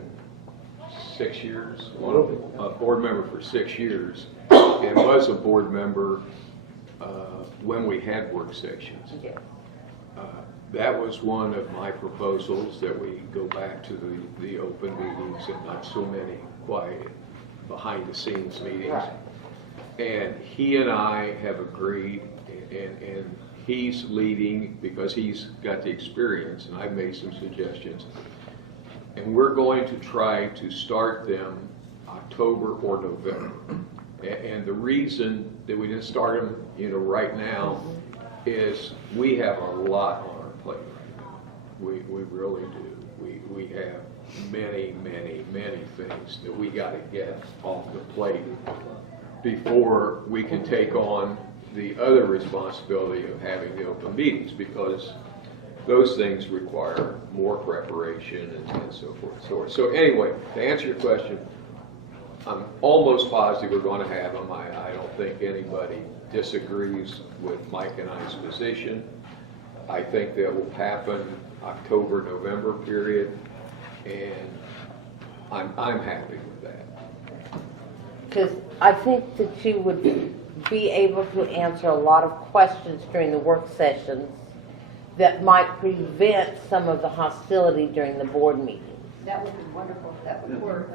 6 years, a board member for 6 years, and was a board member when we had work sessions. That was one of my proposals, that we go back to the open meetings and not so many quiet behind-the-scenes meetings. Right. And he and I have agreed, and he's leading because he's got the experience, and I've made some suggestions. And we're going to try to start them October or November. And the reason that we didn't start them, right now, is we have a lot on our plate right now. We really do. We have many things that we got to get off the plate before we can take on the other responsibility of having the open meetings, because those things require more preparation and so forth. So anyway, to answer your question, I'm almost positive we're going to have them. I don't think anybody disagrees with Mike and I's position. I think that will happen October, November period, and I'm happy with that. because I think that you would be able to answer a lot of questions during the work sessions that might prevent some of the hostility during the board meetings. That would be wonderful if that would work.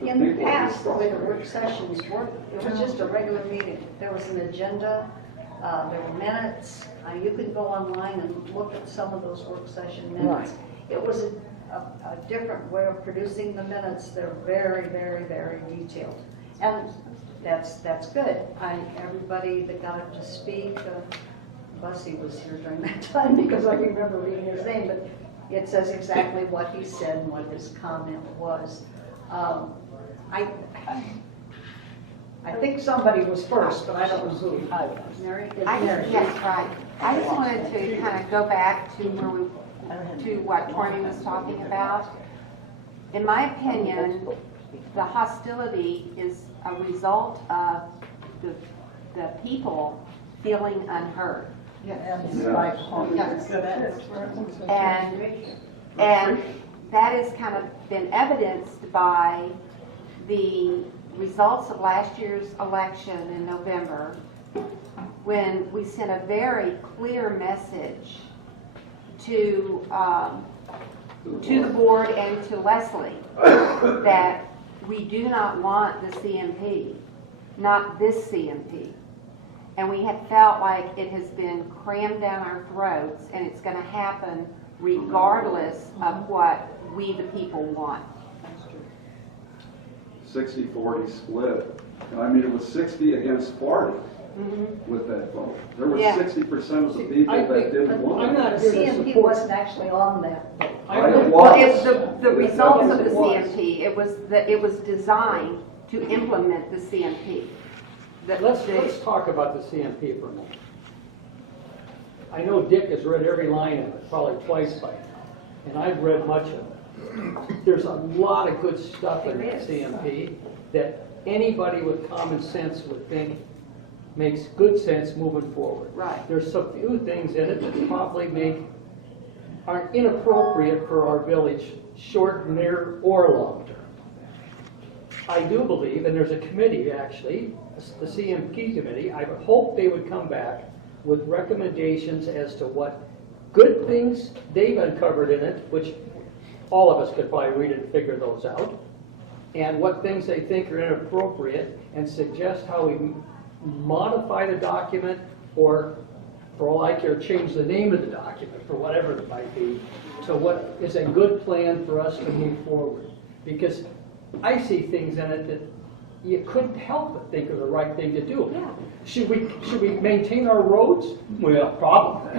In the past, the way the work sessions worked, it was just a regular meeting. There was an agenda, there were minutes. You could go online and look at some of those work session minutes. Right. It was a different way of producing the minutes. They're very detailed. And that's good. Everybody that got up to speak, Bussy was here during that time because I remember reading his name, but it says exactly what he said and what his comment was. I think somebody was first, but I don't know who. Mary? Yes, right. I just wanted to kind of go back to what Tormey was talking about. In my opinion, the hostility is a result of the people feeling unheard. And that has kind of been evidenced by the results of last year's election in November, when we sent a very clear message to the board and to Leslie that we do not want the CMP, not this CMP. And we have felt like it has been crammed down our throats, and it's going to happen regardless of what we the people want. 60-40 split. And I mean, it was 60 against 40 with that vote. There was 60% of the people that didn't want it. The CMP wasn't actually on that. Well, it's the results of the CMP. It was designed to implement the CMP. Let's talk about the CMP for a moment. I know Dick has read every line of it, probably twice by now, and I've read much of it. There's a lot of good stuff in the CMP that anybody with common sense would think makes good sense moving forward. Right. There's a few things in it that probably are inappropriate for our village, short, near, or long term. I do believe, and there's a committee actually, the CMP committee, I would hope they would come back with recommendations as to what good things they've uncovered in it, which all of us could probably read and figure those out, and what things they think are inappropriate, and suggest how we modify the document, or for all I care, change the name of the document, for whatever it might be, to what is a good plan for us to move forward. Because I see things in it that you couldn't help but think are the right thing to do. Yeah. Should we maintain our roads? Well, probably.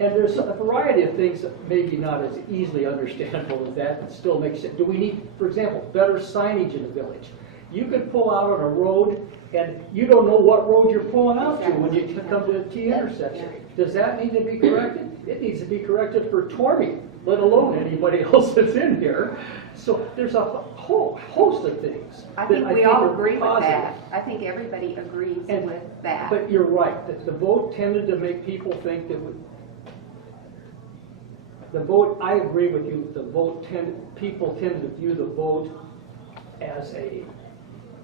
And there's a variety of things that maybe not as easily understandable as that, but still makes sense. Do we need, for example, better signage in the village? You could pull out on a road and you don't know what road you're pulling out to when you come to the T intersection. Does that need to be corrected? It needs to be corrected for Tormey, let alone anybody else that's in here. So there's a whole host of things. I think we all agree with positive. that. I think everybody agrees with that. But you're right, that the vote tended to make people think that I agree with you, people tend to view the vote as a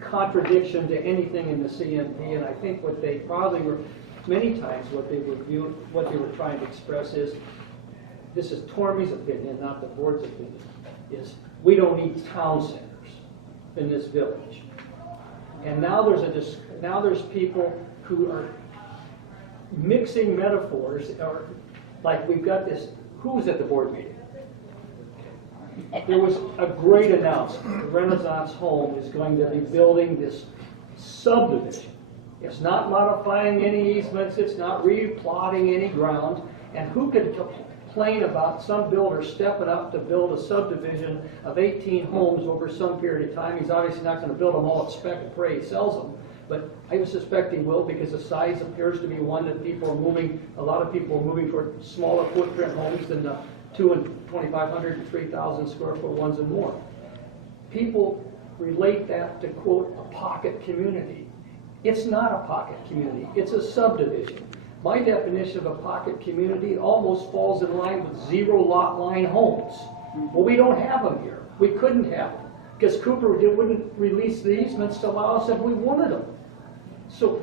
contradiction to anything in the CMP, and I think what they probably were, many times what they were trying to express is, this is Tormey's opinion, not the board's opinion, is we don't need town centers in this village. And now there's people who are mixing metaphors, or like we've got this, who was at the board meeting? There was a great announcement. The Renaissance Home is going to be building this subdivision. It's not modifying any easements, it's not replotting any ground, and who could complain about some builder stepping up to build a subdivision of 18 homes over some period of time? He's obviously not going to build them all at spec and pray he sells them, but I would suspect he will, because the size appears to be one that a lot of people are moving toward smaller footprint homes than the 2,500 and 3,000 square foot ones and more. People relate that to, quote, a pocket community. It's not a pocket community, it's a subdivision. My definition of a pocket community almost falls in line with zero lot line homes. Well, we don't have them here. We couldn't have them, because Cooper wouldn't release the easements to allow us if we wanted them. So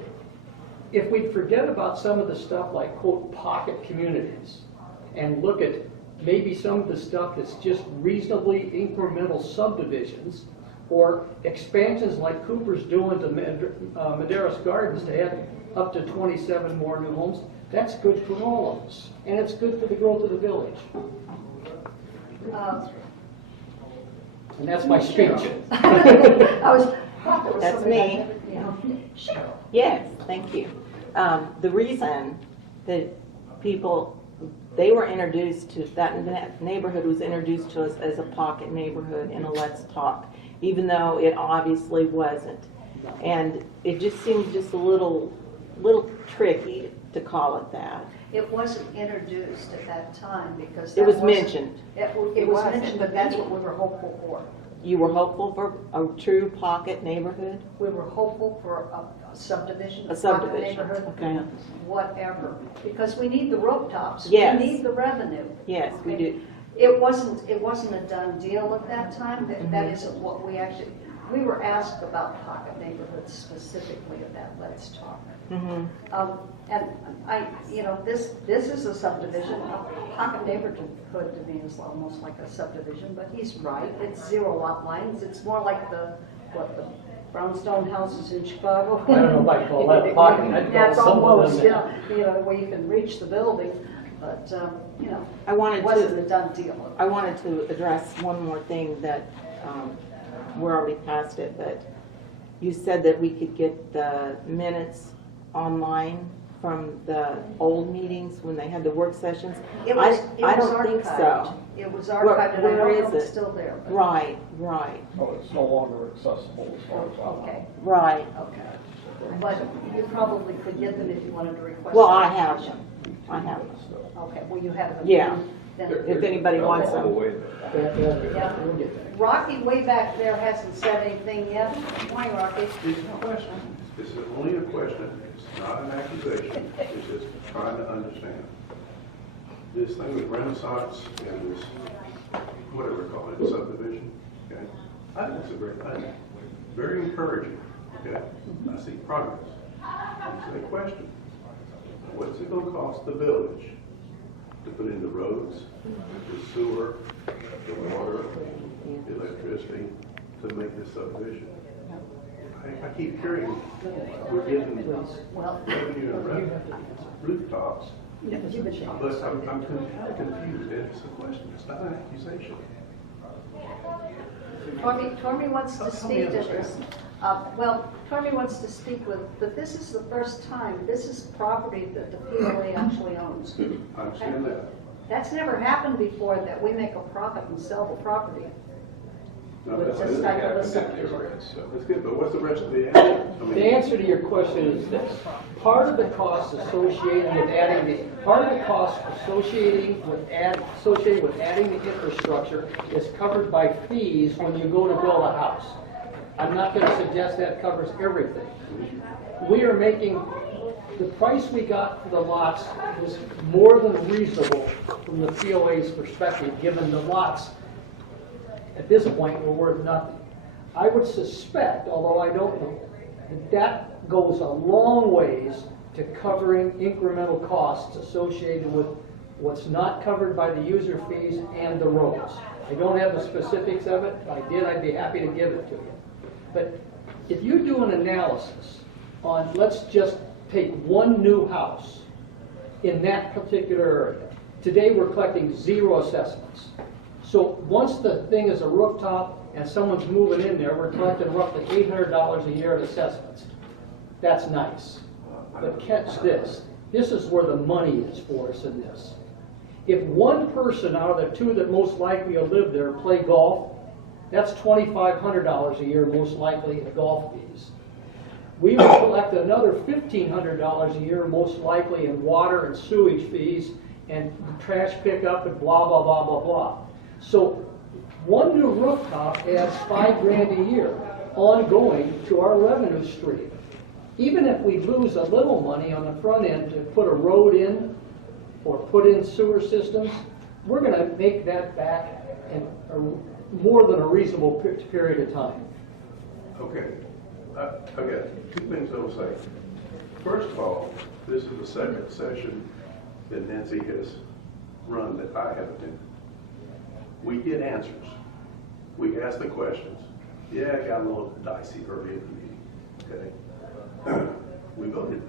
if we forget about some of the stuff like, quote, pocket communities, and look at maybe some of the stuff that's just reasonably incremental subdivisions, or expansions like Cooper's doing to Medeiros Gardens to add up to 27 more new homes, that's good for all of us. And it's good for the growth of the village. And that's my speech. That's me. Yes, thank you. The reason that people they were introduced to, that neighborhood was introduced to us as a pocket neighborhood in a Let's Talk, even though it obviously wasn't. And it just seems just a little tricky to call it that. It wasn't introduced at that time because. It was that wasn't- mentioned. It was mentioned, but that's what we were hopeful for. You were hopeful for a true pocket neighborhood? We were hopeful for a subdivision. A subdivision, Neighborhood, okay. whatever, because we need the rooftops. Yes. We need the revenue. Yes, we do. It wasn't a done deal at that time. That Mm-hmm. isn't what we were asked about pocket neighborhoods specifically at that Let's Talk. Mm-hmm. And this is a subdivision. A pocket neighborhood to me is almost like a subdivision, but he's right. It's 0 lot lines. It's more like the brownstone houses in Chicago. I don't know if I call that a pocket. I'd call That's it something almost, other than yeah, where you can reach the building, but, I it wasn't a done deal. I wanted to address one more thing that, we're already past it, but you said that we could get the minutes online from the old meetings when they had the work sessions. It was I don't think so. archived. It was archived, and I Where don't know is if it's it? still there. but- Right. No, it's no longer accessible as far as I know. Okay, Right. okay. But you probably could get them if you wanted to request. Well, I them. have them. I have them. Okay, well, you have them. Yeah. Then- If anybody wants All the them. way there. Yeah. Rocky, way back there, hasn't said anything yet. Why, Rocky? It's a question. This is only a question. It's not an accusation. It's just trying to understand. This thing with Renaissance and this, whatever we call it, subdivision, okay? I think it's a great thing. Very encouraging, okay? I see progress. It's a question. What's it gonna cost the village to put in the roads, the sewer, the water, the electricity to make this subdivision? I keep hearing we're getting revenue and rooftops, but I'm kind of confused. It's a question. It's not an accusation. Tormey wants to speak to this. Tormey wants to speak with, but this is the first time, this is property that the POA actually owns. I understand that. That's never happened before, that we make a profit and sell the property. No, With that's this good. type of a That's subdivision. good, but what's the rest of the answer? I mean, The answer to your question is this. Part of the cost associated with adding the infrastructure is covered by fees when you go to build a house. I'm not going to suggest that covers everything. We are making, the price we got for the lots was more than reasonable from the POA's perspective, given the lots at this point were worth nothing. I would suspect, although I don't know, that goes a long ways to covering incremental costs associated with what's not covered by the user fees and the roads. I don't have the specifics of it. If I did, I'd be happy to give it to you. But if you do an analysis on, let's just take one new house in that particular area. Today, we're collecting 0 assessments. So once the thing is a rooftop and someone's moving in there, we're collecting roughly $800 a year of assessments. That's nice. But catch this. This is where the money is for us in this. If one person out of the 2 that most likely will live there play golf, that's $2,500 a year most likely in golf fees. We will collect another $1,500 a year most likely in water and sewage fees and trash pickup and blah, blah, blah, blah, blah. So one new rooftop adds $5,000 a year ongoing to our revenue stream. Even if we lose a little money on the front end to put a road in or put in sewer systems, we're going to make that back in more than a reasonable period of time. okay. I've got 2 things I will say. First of all, this is the second session that Nancy has run that I haven't been. We get answers. We ask the questions. Yeah, it got a little dicey early in the meeting, okay? We voted,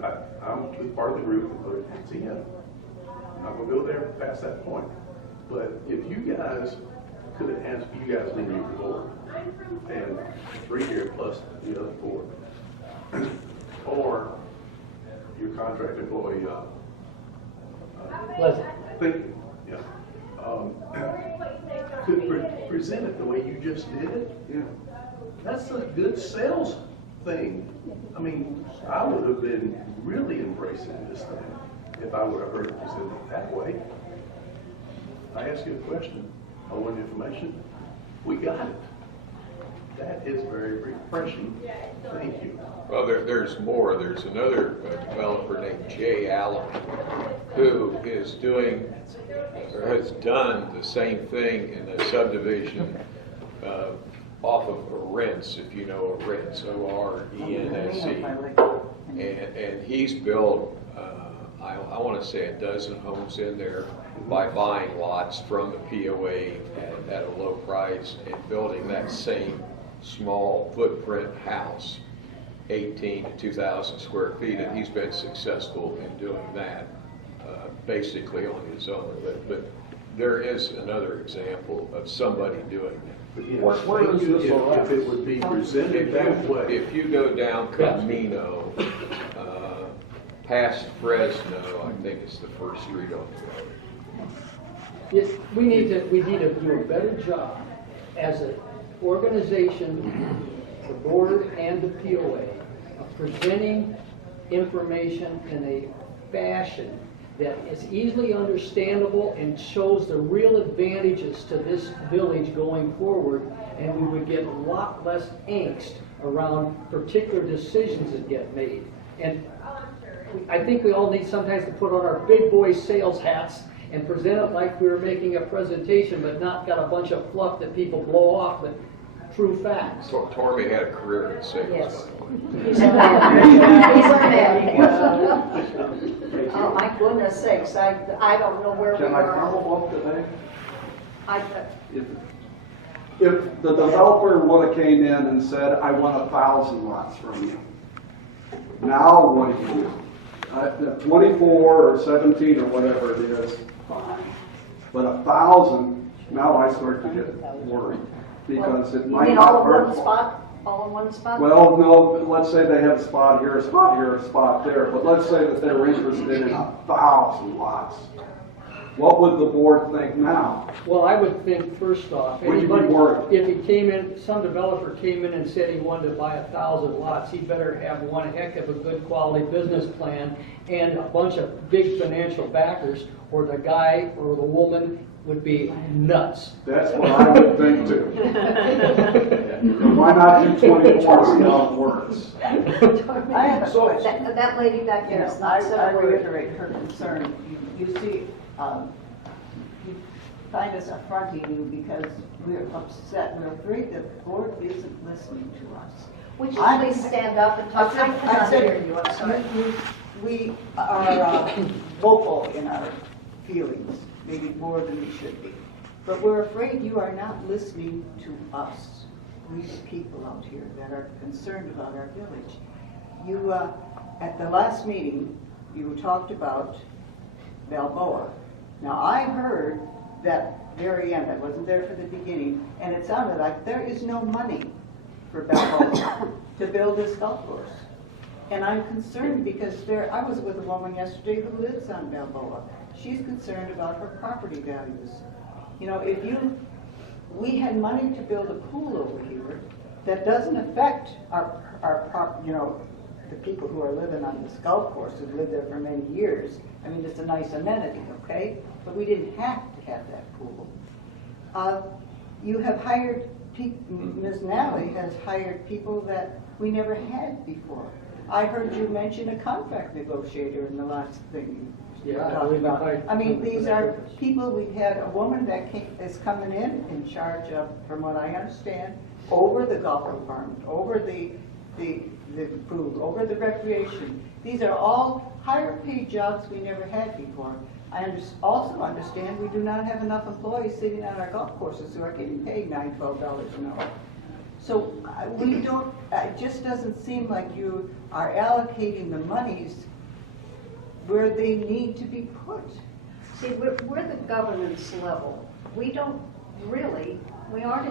I'm part of the group that voted Nancy in. I'm not gonna go there past that point. But if you guys could have answered, you guys need your board, and 3 here plus the other 4, or your contract employee, Leslie. present it the way you just did, Yeah. that's a good sales thing. I mean, I would have been really embracing this thing if I would have heard it presented that way. I asked you a question, I wanted information, we got it. That is very refreshing. Thank you. Well, there's more. There's another developer named Jay Allen who is doing, or has done the same thing in a subdivision off of Rents, if you know Rents, O-R-E-N-S-E. And he's built, I want to say 12 homes in there by buying lots from the POA at a low price and building that same small footprint house, 18 to 2,000 square feet, and he's been successful in doing that basically on his own. But there is another example of somebody doing that. But, you know, thank you if it would be presented that way. If you go down Camino, past Fresno, I think it's the first street on the road. Yes, we need to do a better job as an organization, the board and the POA, of presenting information in a fashion that is easily understandable and shows the real advantages to this village going forward, and we would get a lot less angst around particular decisions that get made. And I think we all need sometimes to put on our big boy sales hats and present it like we were making a presentation, but not got a bunch of fluff that people blow off, but true facts. Tormey had a career in sales. Yes. He's Oh, my goodness sakes, I don't know where we Can I are. follow up to I, that? If the developer would have came in and said, I want 1,000 lots from you, now what do? 24 or 17 or whatever it is, fine. But 1,000, now I start to get worried, because it you might mean not all in work. one spot? All in one spot? Well, no, let's say they have a spot here, a spot here, a spot there, but let's say that they're interested in 1,000 lots. What would the board think now? Well, I would think first off, Would you be anybody, worried? if he came in, some developer came in and said he wanted to buy 1,000 lots, he better have one heck of a good quality business plan and a bunch of big financial backers, or the guy or the woman would be nuts. That's what I would think too. Why not do 24 and see how it works? I have a question. That lady back there is not I celebrating. reiterate her concern. You see, you find us affronting you because we're upset. We're afraid that the board isn't listening to us. Would you please stand up and talk? I said hear you, I'm sorry. We are vocal in our feelings, maybe more than we should be. But we're afraid you are not listening to us, we the people out here that are concerned about our village. You, at the last meeting, you talked about Balboa. Now, I heard that very end, I wasn't there for the beginning, and it sounded like there is no money for Balboa to build this golf course. And I'm concerned because I was with a woman yesterday who lives on Balboa. She's concerned about her property values. You know, we had money to build a pool over here that doesn't affect the people who are living on this golf course, who've lived there for many years. I mean, it's a nice amenity, okay? But we didn't have to have that pool. You have hired Ms. Nally has hired people that we never had before. I heard you mention a contract negotiator in the last thing you Yeah, talked about. I mean, for these that are purpose. people, we've had a woman that is coming in charge of, from what I understand, over the golf department, over the food, over the recreation. These are all higher paid jobs we never had before. I also understand we do not have enough employees sitting on our golf courses who are getting paid $9, $12 an hour. So we don't, it just doesn't seem like you are allocating the monies where they need to be put. See, we're the governance level. We aren't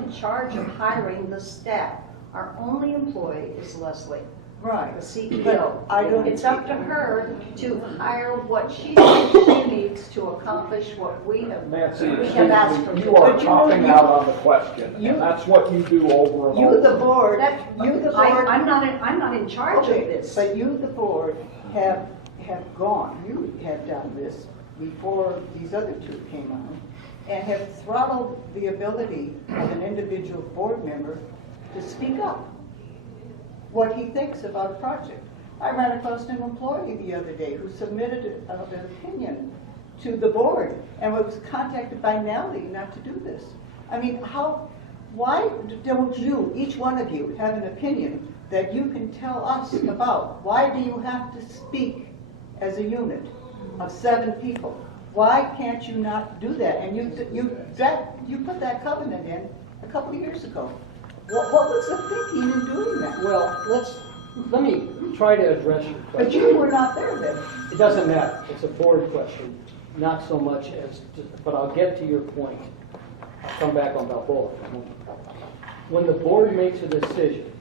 in charge of hiring the staff. Our only employee is Leslie. Right. the CEO. But I don't- It's up to her to hire what she thinks she needs to accomplish what we have, Nancy, we have asked her to do. you are But you know, talking you- out on the question, you- and that's what you do over and You, over. the board, I'm not in charge of okay, this. but you, the board, have gone, you have done this before these other two came on, and have throttled the ability of an individual board member to speak up what he thinks about a project. I ran across an employee the other day who submitted an opinion to the board and was contacted by Nellie not to do this. I mean, why don't you, each one of you, have an opinion that you can tell us about? Why do you have to speak as a unit of 7 people? Why can't you not do that? And you put that covenant in a couple of years ago. What was the thinking in doing that? Well, let me try to address your question. But you were not there then. It doesn't matter, it's a board question, not so much as, but I'll get to your point. I'll come back on Balboa for a moment. When the board makes a decision,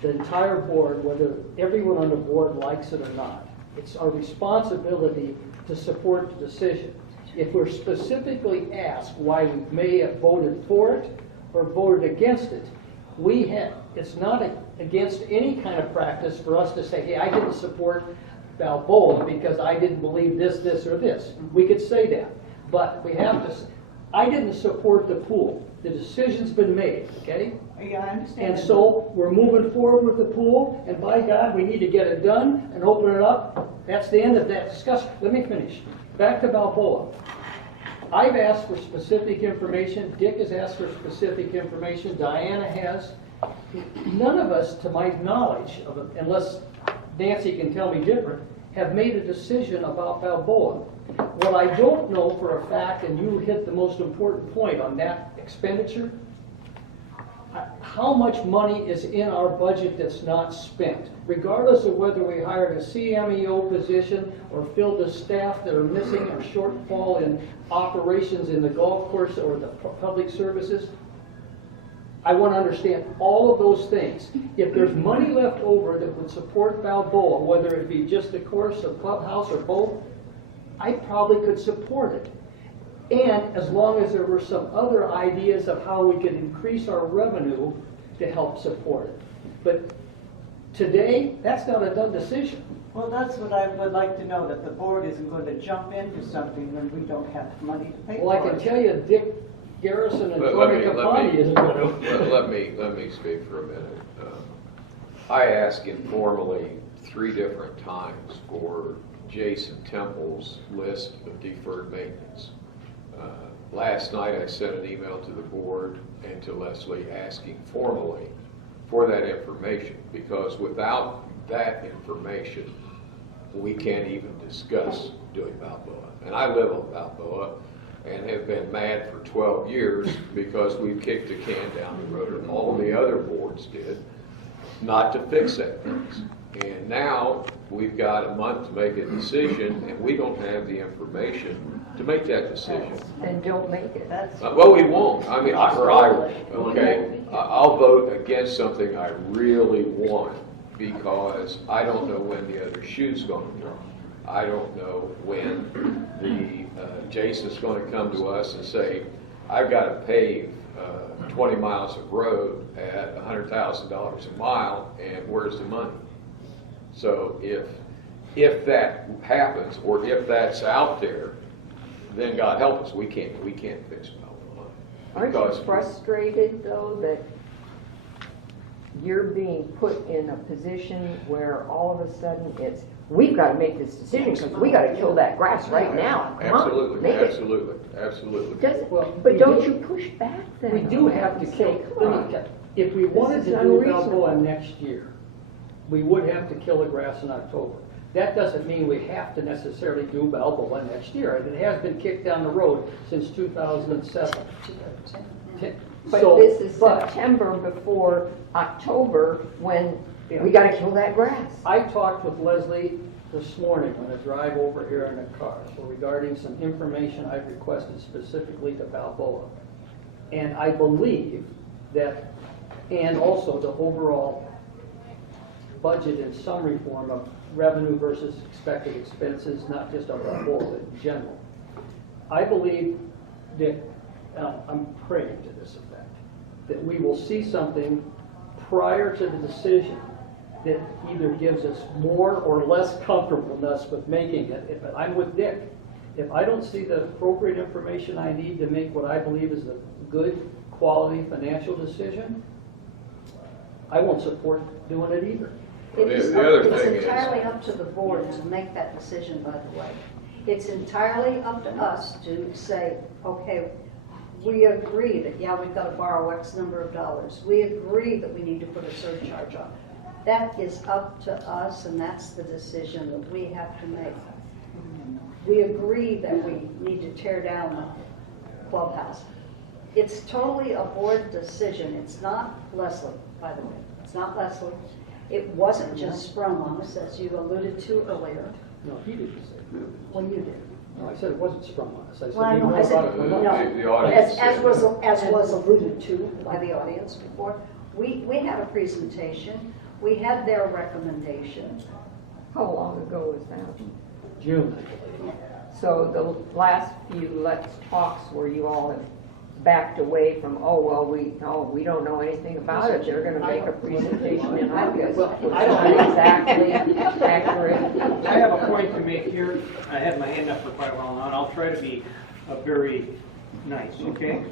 the entire board, whether everyone on the board likes it or not, it's our responsibility to support the decision. If we're specifically asked why we may have voted for it or voted against it, it's not against any kind of practice for us to say, hey, I didn't support Balboa because I didn't believe this, or this. We could say that. But we have to, I didn't support the pool. The decision's been made, okay? Yeah, I understand. And so we're moving forward with the pool, and by God, we need to get it done and open it up. That's the end of that discussion. Let me finish. Back to Balboa. I've asked for specific information. Dick has asked for specific information. Diana has. None of us, to my knowledge, unless Nancy can tell me different, have made a decision about Balboa. What I don't know for a fact, and you hit the most important point on that expenditure, how much money is in our budget that's not spent, regardless of whether we hired a CMEO position or filled the staff that are missing or shortfall in operations in the golf course or the public services. I want to understand all of those things. If there's money left over that would support Balboa, whether it be just the course, a clubhouse, or both, I probably could support it. And as long as there were some other ideas of how we could increase our revenue to help support it. But today, that's not a done decision. Well, that's what I would like to know, that the board isn't going to jump into something when we don't have money to pay for it. Well, I can tell you, Dick Garrison and Tormey Campagna isn't going to. Let me speak for a minute. I asked informally 3 different times for Jason Temple's list of deferred maintenance. Last night I sent an email to the board and to Leslie asking formally for that information, because without that information we can't even discuss doing Balboa. And I live on Balboa and have been mad for 12 years because we've kicked the can down the road, and all the other boards did, not to fix that things. And now we've got a month to make a decision, and we don't have the information to make that decision. Then don't make it. Well, we won't. I mean, I'll vote against something I really want because I don't know when the other shoe's going to drop. I don't know when Jason's going to come to us and say, I've got to pave 20 miles of road at $100,000 a mile, and where's the money? So if that happens, or if that's out there, then God help us, we can't fix Balboa. Aren't you frustrated, though, that you're being put in a position where all of a sudden it's, we've got to make this decision because we got to kill that grass right now. Come on, make it. Absolutely. But don't you push back then? We do have to kill. If we wanted to do Balboa next year, we would have to kill the grass in October. That doesn't mean we have to necessarily do Balboa next year. It has been kicked down the road since 2007. But this is September before October when we got to kill that grass. I talked with Leslie this morning on a drive over here in the car, so regarding some information I've requested specifically to Balboa. And I believe that, and also the overall budget in summary form of revenue versus expected expenses, not just of the whole, but in general. I believe that, I'm praying to this effect, that we will see something prior to the decision that either gives us more or less comfortableness with making it. But I'm with Dick. If I don't see the appropriate information I need to make what I believe is a good, quality financial decision, I won't support doing it either. It's entirely up to the board to make that decision, by the way. It's entirely up to us to say, okay, we agree that, yeah, we've got to borrow X number of dollars. We agree that we need to put a surcharge on. That is up to us, and that's the decision that we have to make. We agree that we need to tear down the clubhouse. It's totally a board decision. It's not Leslie, by the way. It's not Leslie. It wasn't just sprung on us, as you alluded to earlier. No, he didn't say that. Well, you did. No, I said it wasn't sprung on us. I said Well, I we know, know I said, about it from us. no, as was alluded to by the audience before, we had a presentation, we had their recommendation. How long ago was that? June. So the last few Let's Talks where you all have backed away from, we don't know anything about it, they're gonna make a presentation in August. I don't Not exactly accurate. I have a point to make here. I had my hand up for quite a while now, and I'll try to be very nice, okay?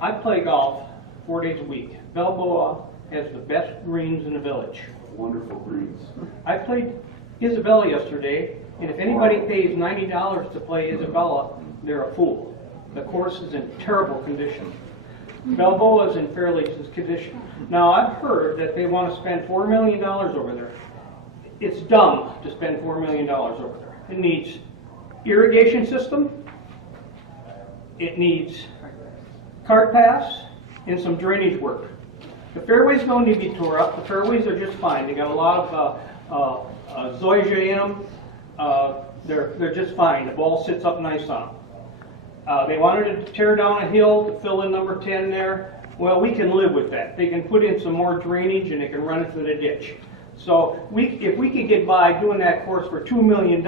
I play golf 4 days a week. Balboa has the best greens in the village. Wonderful greens. I played Isabella yesterday, and if anybody pays $90 to play Isabella, they're a fool. The course is in terrible condition. Balboa is in fairly good condition. Now, I've heard that they want to spend $4 million over there. It's dumb to spend $4 million over there. It needs irrigation system, it needs cart paths, and some drainage work. The fairways don't need to be tore up. The fairways are just fine. They got a lot of zoysia in them. They're just fine. The ball sits up nice on them. They wanted to tear down a hill to fill in number 10 there. Well, we can live with that. They can put in some more drainage and they can run it to the ditch. So if we could get by doing that course for $2 million,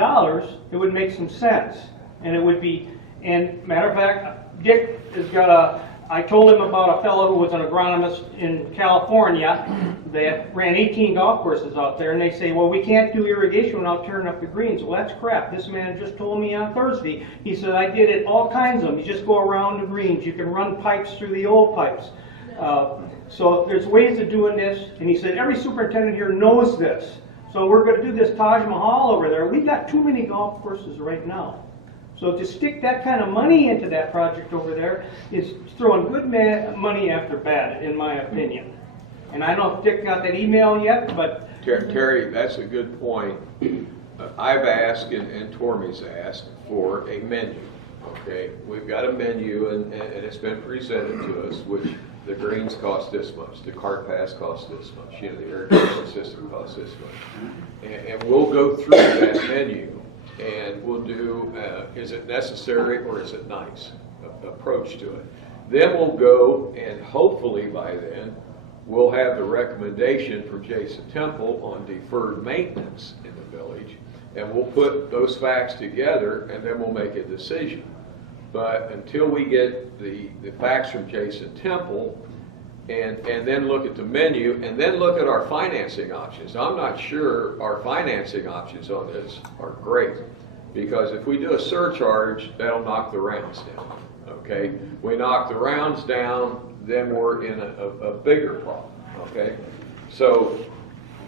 it would make some sense. And it would be, and matter of fact, Dick has got I told him about a fellow who was an agronomist in California that ran 18 golf courses out there, and they say, well, we can't do irrigation without tearing up the greens. Well, that's crap. This man just told me on Thursday. He said, I did it, all kinds of them. You just go around the greens. You can run pipes through the old pipes. So there's ways of doing this, and he said, every superintendent here knows this. So we're going to do this Taj Mahal over there. We've got too many golf courses right now. So to stick that kind of money into that project over there is throwing good money after bad, in my opinion. And I don't know if Dick got that email yet, but... Terry, that's a good point. I've asked, and Tormey's asked, for a menu, okay? We've got a menu, and it's been presented to us, which the greens cost this much, the cart paths cost this much, the irrigation system costs this much. And we'll go through that menu, and we'll do, is it necessary or is it nice, approach to it. Then we'll go, and hopefully by then, we'll have the recommendation from Jason Temple on deferred maintenance in the village, and we'll put those facts together, and then we'll make a decision. But until we get the facts from Jason Temple, and then look at the menu, and then look at our financing options. I'm not sure our financing options on this are great, because if we do a surcharge, that'll knock the rounds down, okay? We knock the rounds down, then we're in a bigger problem, okay? So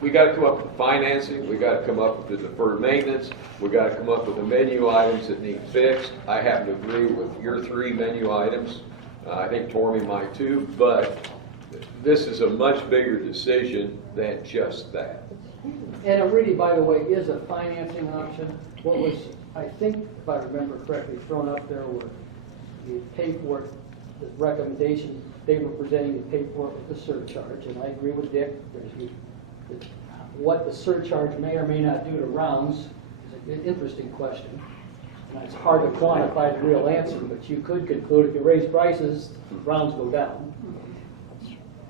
we got to come up with financing, we got to come up with the deferred maintenance, we got to come up with the menu items that need fixed. I happen to agree with your 3 menu items. I think Tormey might too, but this is a much bigger decision than just that. And it really, by the way, is a financing option. What was, I think, if I remember correctly, thrown up there were the pay for it, the recommendation they were presenting to pay for it with the surcharge, and I agree with Dick. What the surcharge may or may not do to rounds is an interesting question. And it's hard to quantify the real answer, but you could conclude if you raise prices, rounds go down.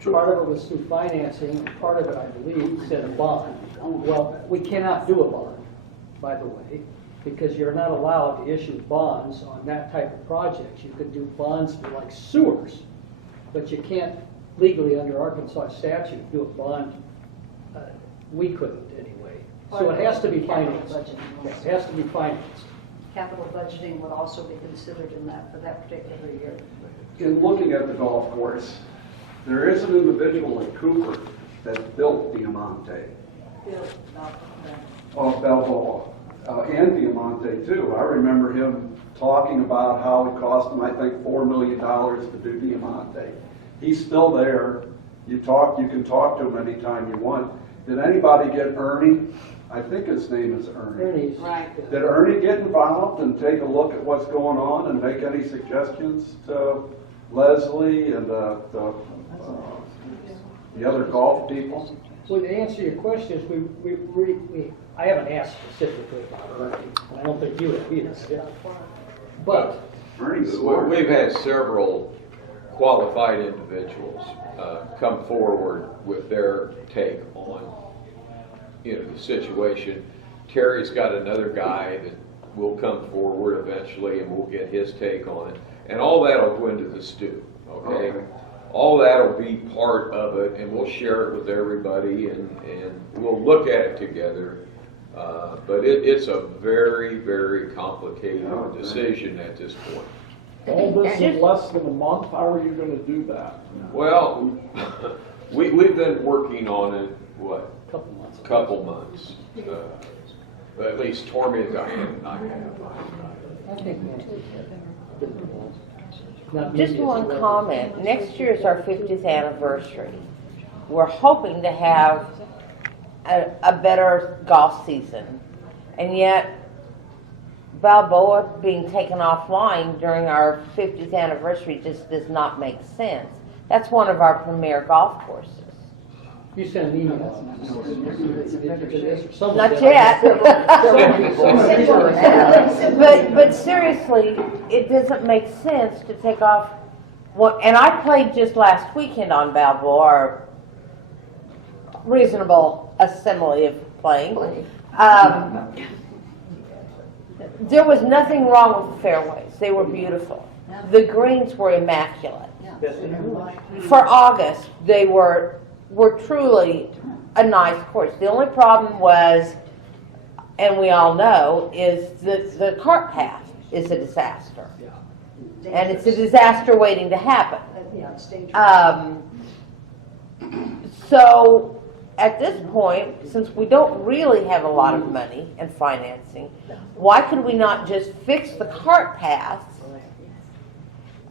Part of it was through financing, and part of it, I believe, said a bond. Well, we cannot do a bond, by the way, because you're not allowed to issue bonds on that type of projects. You could do bonds for like sewers, but you can't legally, under Arkansas statute, do a bond. We couldn't anyway. So it has to be financed. Yeah, it has to be financed. Capital budgeting would also be considered in that for that particular year. In looking at the golf course, there is an individual in Cooper that built Diamante, Balboa, and Diamante too. I remember him talking about how it cost him, I think, $4 million to do Diamante. He's still there. You can talk to him anytime you want. Did anybody get Ernie? I think his name is Ernie. Ernie's. Right. Did Ernie get involved and take a look at what's going on and make any suggestions to Leslie and the other golf people? Well, to answer your questions, I haven't asked specifically about Ernie, and I don't think you have either. Yeah. But we've had several qualified individuals come forward with their take on, the situation. Terry's got another guy that will come forward eventually, and we'll get his take on it. And all that'll go into the stew, okay? All that'll be part of it, and we'll share it with everybody, and we'll look at it together. But it's a very, very complicated decision at this point. All this in less than a month, how are you going to do that? Well, we've been working on it, what? Couple months. But at least Tormey and I have. Just one comment. Next year is our 50th anniversary. We're hoping to have a better golf season. And yet, Balboa being taken offline during our 50th anniversary just does not make sense. That's one of our premier golf courses. you sent an email. Not yet. But seriously, it doesn't make sense to take off. Well, and I played just last weekend on Balboa, or reasonable assembly of playing. There was nothing wrong with the fairways. They were beautiful. The greens were immaculate. For August, they were truly a nice course. The only problem was, and we all know, is that the cart path is a disaster. And it's a disaster waiting to happen. So at this point, since we don't really have a lot of money and financing, why could we not just fix the cart paths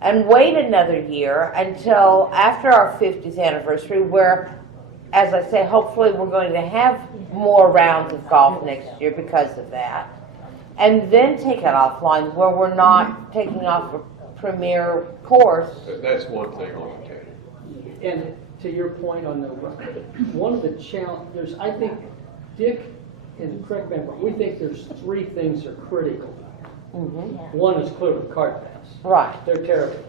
and wait another year until after our 50th anniversary, where, as I say, hopefully we're going to have more rounds of golf next year because of that, and then take it offline where we're not taking off a premier course. That's one thing on the table. And to your point on the, one of the challenges, I think, Dick, and correct me if I'm wrong, we think there's three things that are critical. One is clearly cart paths. Right. They're terrible.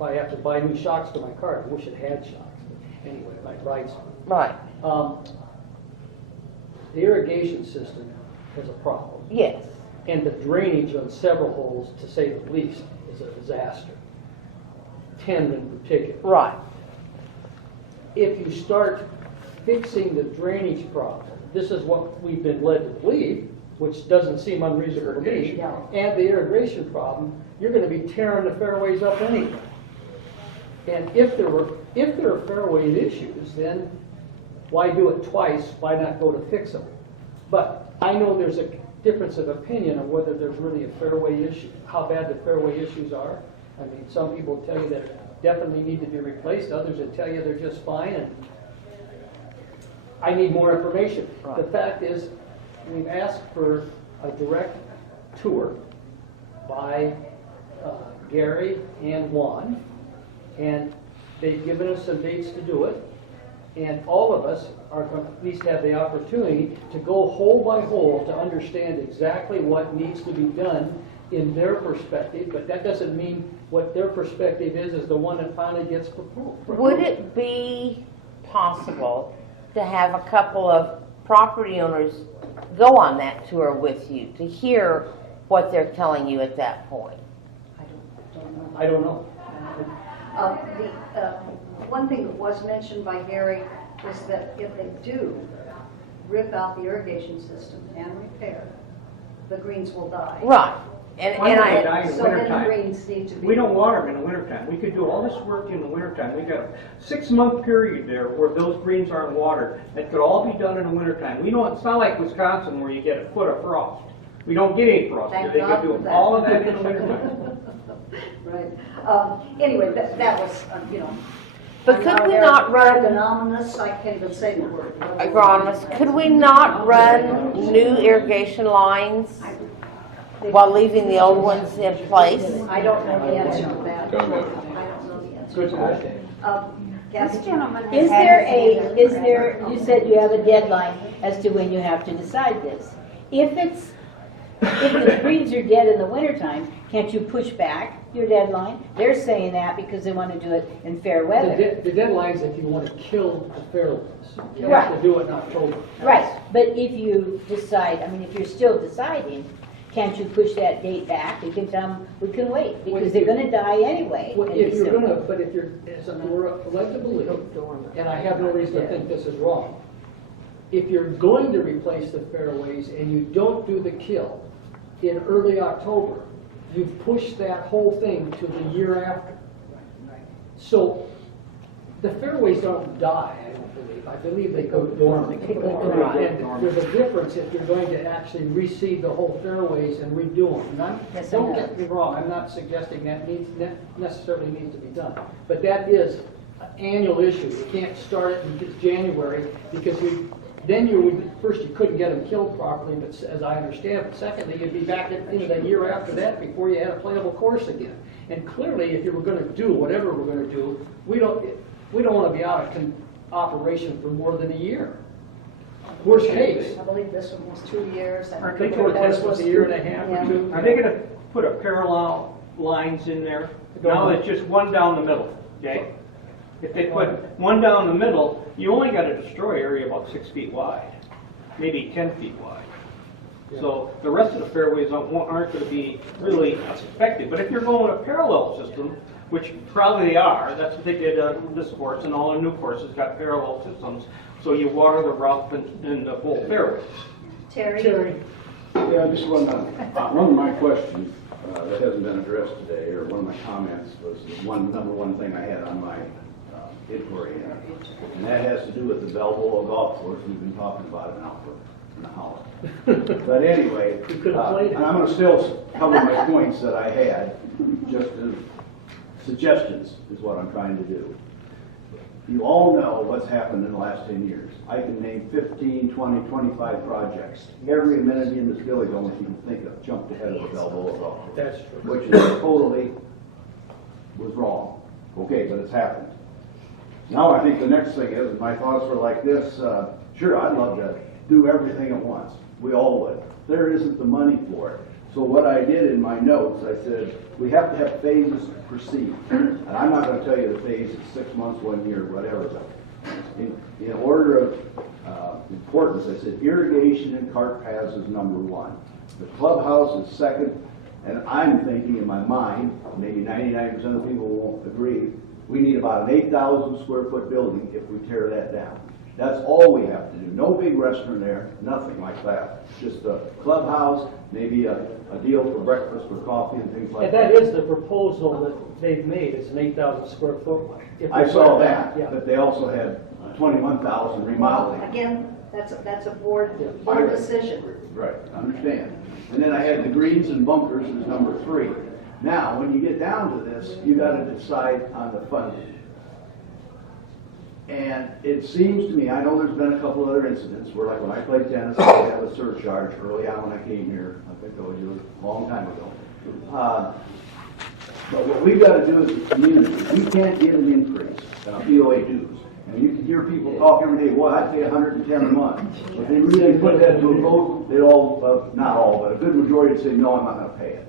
I have to buy new shocks for my cart. I wish it had shocks. Anyway, my rides. Right. The irrigation system has a problem. Yes. And the drainage on several holes, to say the least, is a disaster. 10 in particular. Right. If you start fixing the drainage problem, this is what we've been led to believe, which doesn't seem unreasonable to me, and the irrigation problem, you're going to be tearing the fairways up anyway. And if there are fairway issues, then why do it twice? Why not go to fix them? But I know there's a difference of opinion on whether there's really a fairway issue, how bad the fairway issues are. I mean, some people tell you that definitely need to be replaced. Others will tell you they're just fine. And I need more information. Right. The fact is, we've asked for a direct tour by Gary and Juan, and they've given us some dates to do it. And all of us are going to at least have the opportunity to go hole by hole to understand exactly what needs to be done in their perspective, but that doesn't mean what their perspective is the one that finally gets proposed. Would it be possible to have a couple of property owners go on that tour with you to hear what they're telling you at that point? I don't know. One thing that was mentioned by Gary was that if they do rip out the irrigation system and repair, the greens will die. Right. So then the greens need to be. We don't water them in the wintertime. We could do all this work in the wintertime. We got a 6-month period there where those greens aren't watered. That could all be done in the wintertime. We know it's not like Wisconsin where you get a foot of frost. We don't get any frost here. They could do all of that in the wintertime. Right. Anyway, that was, But could we not run agronomist? I can't even say the word. agronomist? Could we not run new irrigation lines while leaving the old ones in place? I don't know the answer to that. I don't know the answer to that. This gentleman is there, you said you have a deadline as to when you have to decide this. If the greens are dead in the wintertime, can't you push back your deadline? They're saying that because they want to do it in fair weather. The deadline's if you want to kill the fairways. You Right. have to do it in October. Right, but if you decide, if you're still deciding, can't you push that date back? You can tell them, we can wait, because they're gonna die anyway. Well, in if you're December. gonna, but if you're, as we're led to believe, and I have no reason to think this is wrong, if you're going to replace the fairways and you don't do the kill in early October, you've pushed that whole thing to the year after. So the fairways don't die, I don't believe. I believe they go dormant. And there's a difference if you're going to actually reseed the whole fairways and redo them. Yes, Don't I know. get me wrong, I'm not suggesting that necessarily needs to be done. But that is an annual issue. You can't start it in January because first you couldn't get them killed properly, but as I understand it, secondly, you'd be back into the year after that before you had a playable course again. And clearly, if you were going to do whatever we're going to do, we don't want to be out of operation for more than a year. Worst case. I believe this one was 2 years. And Aren't they The test was a year and a half Yeah. or two. Are they gonna put a parallel lines in there? Now it's just one down the middle, okay? If they put one down the middle, you only got a destroy area about 6 feet wide, maybe 10 feet wide. So the rest of the fairways aren't going to be really affected. But if you're going with a parallel system, which probably they are, that's what they did on this course, and all the new courses got parallel systems. So you water the rough and the whole fairway. Terry? Yeah, just one of my questions that hasn't been addressed today, or one of my comments, was the number one thing I had on my inquiry, and that has to do with the Balboa golf course. We've been talking about it now in the house. But anyway, and I'm going to still cover my points that I had, just as suggestions is what I'm trying to do. You all know what's happened in the last 10 years. I can name 15, 20, 25 projects. Every amenity in this village almost you can think of jumped ahead of the Balboa golf course. That's true. Which is totally was wrong. Okay, but it's happened. Now I think the next thing is, my thoughts were like this, sure, I'd love to do everything at once. We all would. There isn't the money for it. So what I did in my notes, I said, we have to have phases to proceed. And I'm not going to tell you the phase is 6 months, 1 year, whatever. In order of importance, I said irrigation and cart paths is number 1. The clubhouse is second, and I'm thinking in my mind, maybe 99% of the people won't agree, we need about an 8,000 square foot building if we tear that down. That's all we have to do. No big restaurant there, nothing like that. Just a clubhouse, maybe a deal for breakfast or coffee and things like And that. that is the proposal that they've made, is an 8,000 square foot one. I saw that, but they also had 21,000 remodeling. Again, that's a board decision. Right, I understand. And then I had the greens and bunkers as number 3. Now, when you get down to this, you got to decide on the funding. And it seems to me, I know there's been a couple other incidents where, like when I played tennis, I had a surcharge early on when I came here. I told you a long time ago. But what we've got to do as a community, we can't give an increase in our POA dues. And you can hear people talk every day, well, I'd pay $110 a month. But if they really put that to a vote, they'd all, not all, but a good majority would say, no, I'm not going to pay it.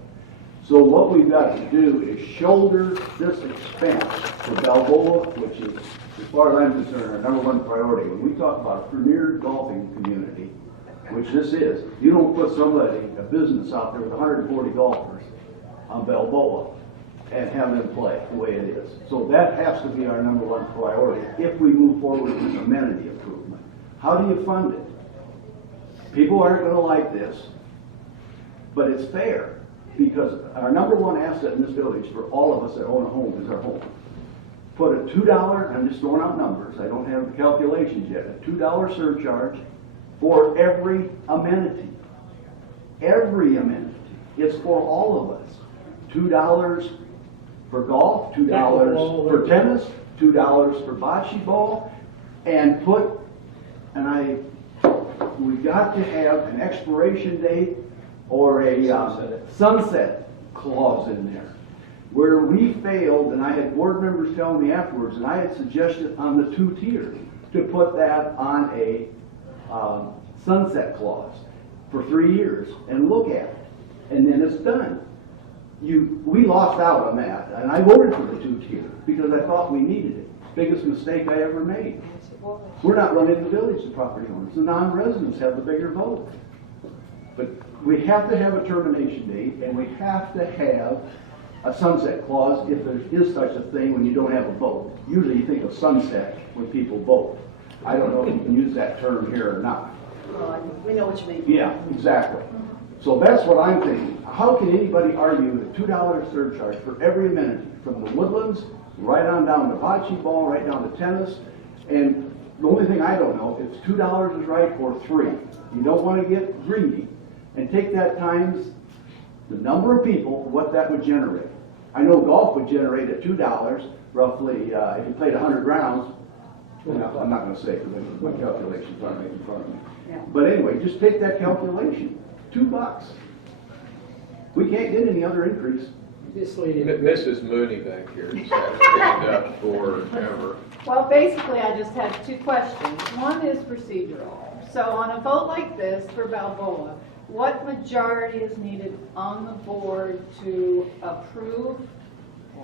So what we've got to do is shoulder this expense for Balboa, which is, as far as I'm concerned, our number one priority. When we talk about a premier golfing community, which this is, you don't put somebody, a business out there with 140 golfers on Balboa and have them play the way it is. So that has to be our number one priority if we move forward with amenity improvement. How do you fund it? People aren't going to like this, but it's fair. Because our number one asset in this village for all of us that own a home is our home. Put a $2, I'm just throwing out numbers, I don't have the calculations yet, a $2 surcharge for every amenity. Every amenity. It's for all of us. $2 for golf, $2 for tennis, $2 for bocce ball, and we've got to have an expiration date or a sunset clause in there. Where we failed, and I had board members telling me afterwards, and I had suggested on the 2-tier to put that on a sunset clause for 3 years and look at it. And then it's done. We lost out on that, and I voted for the 2-tier because I thought we needed it. Biggest mistake I ever made. We're not running the village, the property owners. The non-residents have the bigger vote. But we have to have a termination date, and we have to have a sunset clause if there is such a thing when you don't have a vote. Usually you think of sunset when people vote. I don't know if you can use that term here or not. We know what you mean. Yeah, exactly. So that's what I'm thinking. How can anybody argue with a $2 surcharge for every amenity, from the woodlands, right on down to bocce ball, right down to tennis, and the only thing I don't know is $2 is right or 3. You don't want to get greedy and take that times the number of people, what that would generate. I know golf would generate at $2 roughly, if you played 100 rounds. No, I'm not going to say because my calculations aren't right in front of me. Yeah. But anyway, just take that calculation. $2. We can't get any other increase. Mrs. Mooney back here has had it picked up forever. Well, basically, I just had two questions. One is procedural. So on a vote like this for Balboa, what majority is needed on the board to approve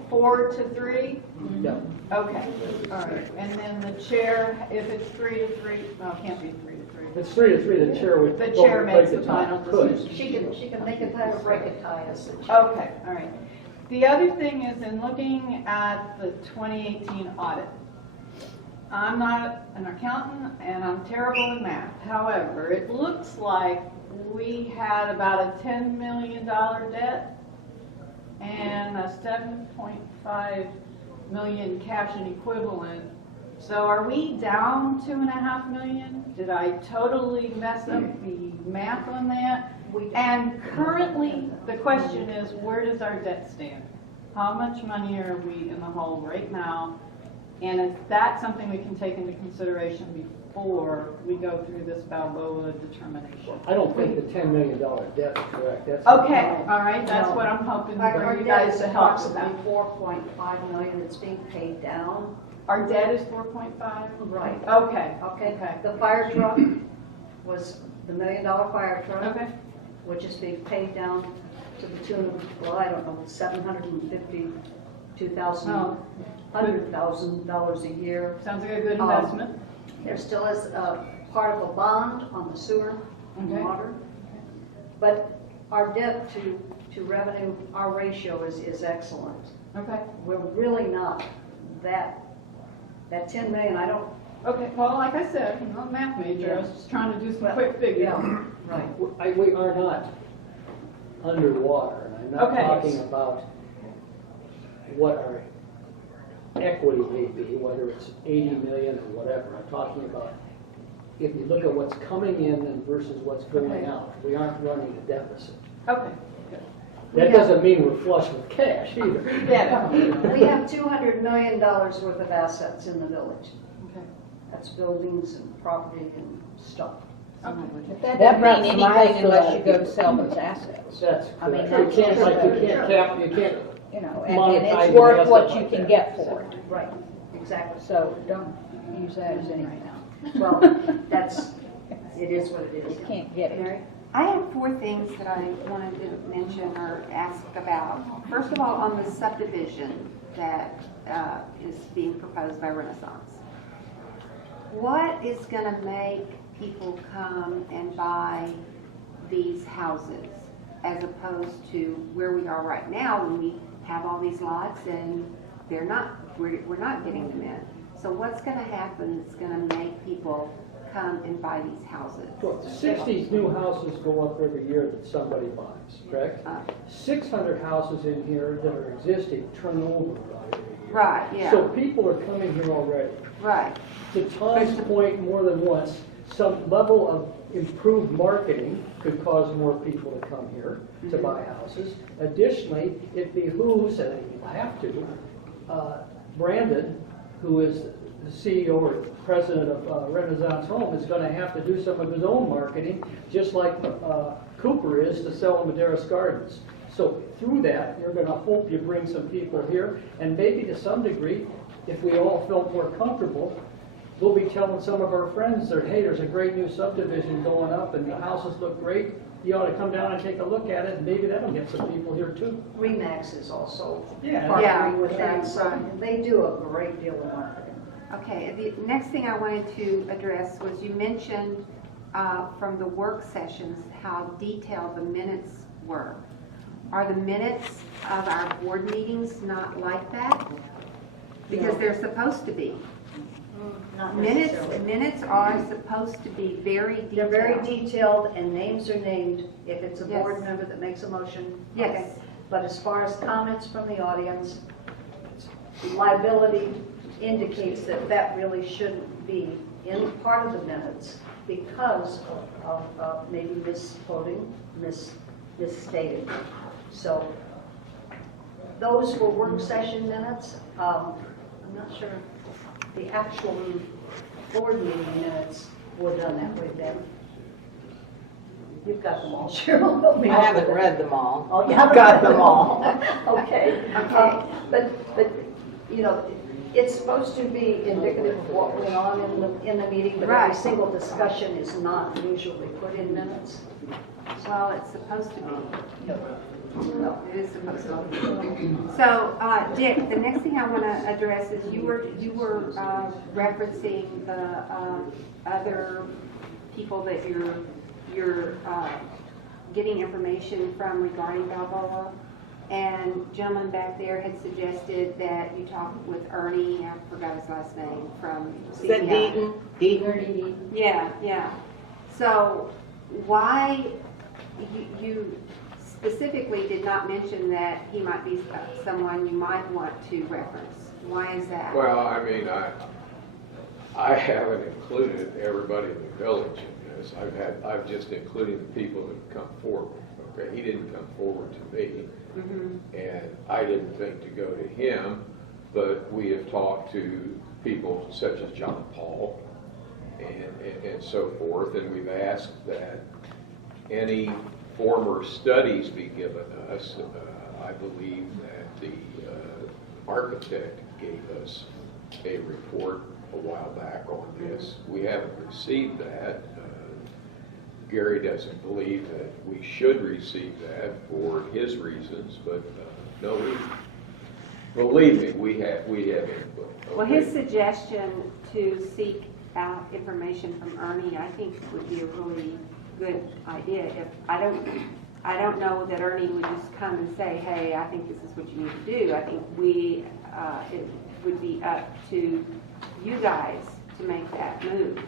4-3? No. Okay, all right. And then the chair, if it's 3-3, no, it can't be 3-3. If it's 3-3, the chair would. The chair makes the final decision. She can make a tie or break a tie as the chair. Okay, all right. The other thing is in looking at the 2018 audit, I'm not an accountant and I'm terrible in math. However, it looks like we had about a $10 million debt and a 7.5 million cash and equivalent. So are we down $2.5 million? Did I totally mess up the math on that? And currently, the question is, where does our debt stand? How much money are we in the hole right now? And is that something we can take into consideration before we go through this Balboa determination? I don't think the $10 million debt is correct. That's Okay, all right, that's what I'm hoping for you guys to help with that. Approximately $4.5 million that's being paid down. Our debt is 4.5? Right. Okay. Okay. The fire truck was the $1 million fire truck. Okay. Which is being paid down to the tune of, well, I don't know, $752,000, $100,000 a year. Sounds like a good investment. There still is part of a bond on the sewer and water. But our debt to revenue, our ratio is excellent. Okay. We're really not that 10 million, I don't. Okay, well, like I said, I'm not a math major, I was just trying to do some quick figures. Right. We are not underwater, and I'm not talking about what our equity may be, whether it's 80 million or whatever. I'm talking about if you look at what's coming in and versus what's going out, we aren't running a deficit. Okay. That doesn't mean we're flush with cash either. Yeah. We have $200 million worth of assets in the village. Okay. That's buildings and property and stuff. That doesn't mean anything unless you go to sell those assets. That's I mean, correct. that's You can't cap, you can't. You know, monetize and an it's worth asset what like you can that. get for it. Right, exactly. So don't use that as anything else. Well, it is what it is. You can't get it. Mary? I have 4 things that I wanted to mention or ask about. First of all, on the subdivision that is being proposed by Renaissance. What is going to make people come and buy these houses as opposed to where we are right now when we have all these lots and we're not getting them in? So what's going to happen that's going to make people come and buy these houses? Well, 60 new houses go up every year that somebody buys, correct? 600 houses in here that are existing turn over about every year. Right, yeah. So people are coming here already. Right. To Tom's point more than once, some level of improved marketing could cause more people to come here to buy houses. Additionally, it behooves, and you have to, Brandon, who is the CEO or president of Renaissance Home, is going to have to do some of his own marketing, just like Cooper is to sell Maderas Gardens. So through that, you're going to hope you bring some people here, and maybe to some degree, if we all felt more comfortable, we'll be telling some of our friends that, hey, there's a great new subdivision going up and the houses look great. You ought to come down and take a look at it, and maybe that'll get some people here too. Remax is also Yeah. partnering with that, so they do a great deal of marketing. Okay, the next thing I wanted to address was you mentioned from the work sessions how detailed the minutes were. Are the minutes of our board meetings not like that? Because they're supposed to be. Not Minutes necessarily. are supposed to be very detailed. They're very detailed and names are named if it's a Yes. board member that makes a motion. Yes. Okay. But as far as comments from the audience, liability indicates that that really shouldn't be in part of the minutes because of maybe misquoting, misstating. So those were work session minutes. I'm not sure the actual board meeting minutes were done that way, Ben. You've got them all, Cheryl. Help me I out haven't with it. read them all. Oh, you I've haven't got read them all. Okay. But you know, it's supposed to be indicative of what went on in the meeting, but every Right. single discussion is not usually put in minutes. Well, it's supposed to be. No. It is supposed to be. So, Dick, the next thing I want to address is you were referencing the other people that you're getting information from regarding Balboa. And gentleman back there had suggested that you talk with Ernie, I forgot his last name, from Is that CCI. Deaton? Yeah, yeah. So why, you specifically did not mention that he might be someone you might want to reference. Why is that? Well, I mean, I haven't included everybody in the village in this. I've just included the people that have come forward. Okay, he didn't come forward to me, and I didn't think to go to him, but we have talked to people such as John Paul and so forth, and we've asked that any former studies be given us. I believe that the architect gave us a report a while back on this. We haven't received that. Gary doesn't believe that we should receive that for his reasons, but no, believe me, we have input. Okay? Well, his suggestion to seek out information from Ernie, I think would be a really good idea. If I don't know that Ernie would just come and say, hey, I think this is what you need to do. I think it would be up to you guys to make that move.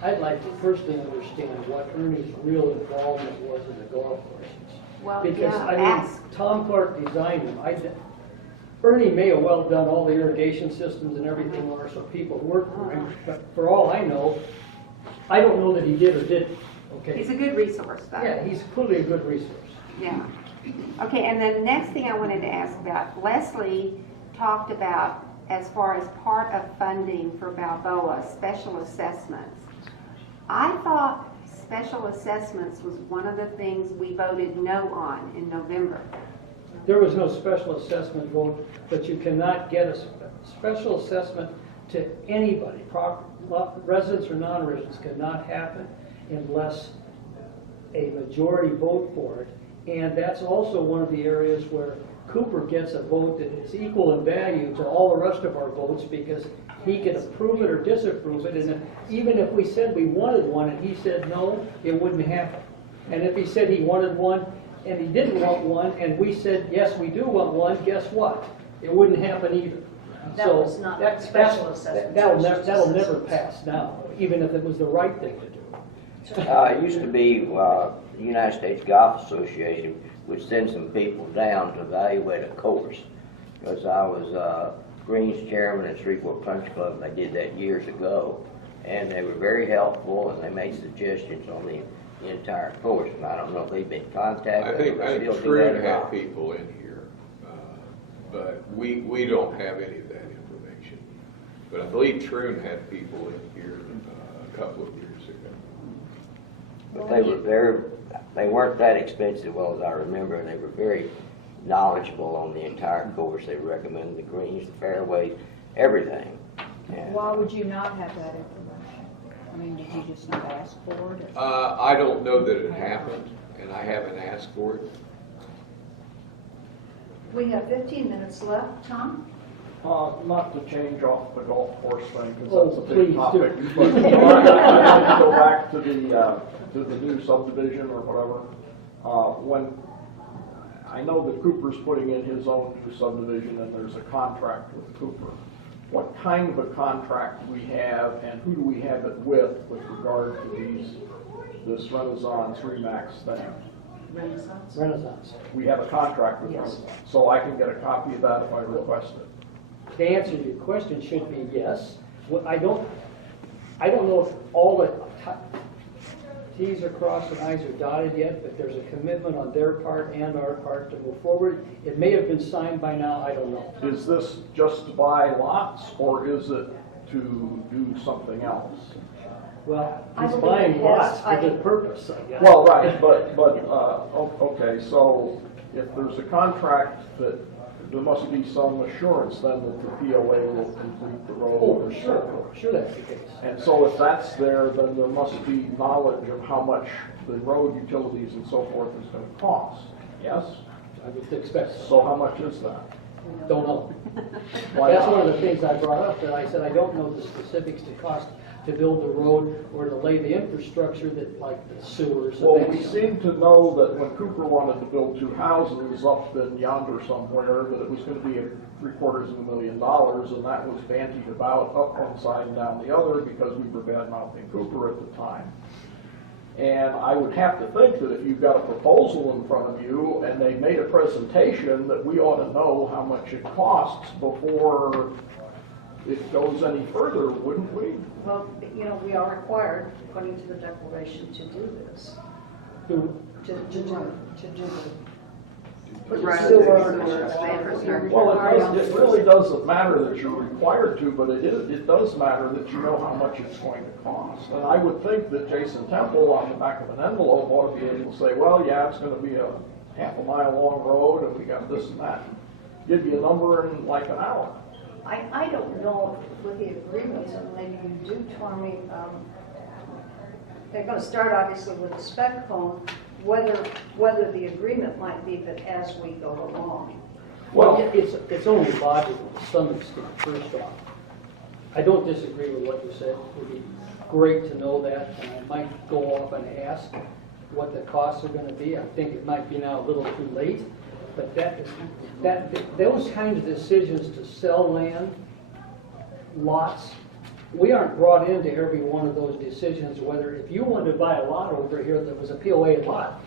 I'd like to first to understand what Ernie's real involvement was in the golf courses. Well, Because, yeah, I mean, ask. Tom Clark designed them. Ernie may have well done all the irrigation systems and everything on there so people work for him, but for all I know, I don't know that he did or didn't, okay? He's a good resource, though. Yeah, he's clearly a good resource. Yeah. Okay, and the next thing I wanted to ask about, Leslie talked about, as far as part of funding for Balboa, special assessments. I thought special assessments was one of the things we voted no on in November. There was no special assessment vote, but you cannot get a special assessment to anybody. Residents or non-residents cannot happen unless a majority vote for it. And that's also one of the areas where Cooper gets a vote that is equal in value to all the rest of our votes, because he can approve it or disapprove it. And even if we said we wanted one and he said no, it wouldn't happen. And if he said he wanted one and he didn't want one and we said, yes, we do want one, guess what? It wouldn't happen either. That was not special assessment. That'll never pass now, even if it was the right thing to do. It used to be the United States Golf Association would send some people down to evaluate a course. Because I was Greens chairman at Shreveport Country Club, and they did that years ago. And they were very helpful, and they made suggestions on the entire course. And I don't know if they've been contacted. I think still do True that had people in here, but we don't have any of that information. But I believe Troon had people in here a couple of years ago. But they weren't that expensive, well as I remember, and they were very knowledgeable on the entire course. They recommended the greens, the fairways, everything. And Why would you not have that information? I mean, did you just not ask for it? I don't know that it happened, and I haven't asked for it. We have 15 minutes left. Tom? Not to change off the golf course thing, Oh, because that's a big please topic. do. But I'd like to go back to the new subdivision or whatever. When I know that Cooper's putting in his own new subdivision and there's a contract with Cooper. What kind of a contract do we have, and who do we have it with regard to this Renaissance Remax thing? Renaissance. We have a contract with Renaissance, so I can get a copy of that if I request it. The answer to your question should be yes. I don't know if all the T's are crossed and I's are dotted yet, but there's a commitment on their part and our part to move forward. It may have been signed by now, I don't know. Is this just to buy lots, or is it to do something else? Well, he's buying lots for good purpose, I guess. Well, right, but okay, so if there's a contract, that there must be some assurance then that the POA will complete the road. Oh, sure that's the case. And so if that's there, then there must be knowledge of how much the road utilities and so forth is going to cost. Yes? I would expect so. So how much is that? Don't know. Why That's not? one of the things I brought up, that I said I don't know the specifics to cost to build the road or to lay the infrastructure that, like the sewers. Well, we seem to know that when Cooper wanted to build two houses up in yonder somewhere, that it was going to be $750,000, and that was bantied about up one side and down the other because we were bad-mouthing Cooper at the time. And I would have to think that if you've got a proposal in front of you and they made a presentation, that we ought to know how much it costs before it goes any further, wouldn't we? Well, you know, we are required, according to the declaration, to do this. To do the sewer. Well, it really doesn't matter that you're required to, but it does matter that you know how much it's going to cost. And I would think that Jason Temple on the back of an envelope ought to be able to say, well, yeah, it's going to be a half-a-mile long road, and we got this and that. Give you a number in like an hour. I don't know with the agreements, and maybe you do, Tormey, they're going to start obviously with the spec phone, whether the agreement might be that as we go along. Well, it's only logical to some extent, first off. I don't disagree with what you said. It would be great to know that, and I might go off and ask what the costs are going to be. I think it might be now a little too late, but those kinds of decisions to sell land, lots, we aren't brought into every one of those decisions. Whether if you wanted to buy a lot over here that was a POA lot,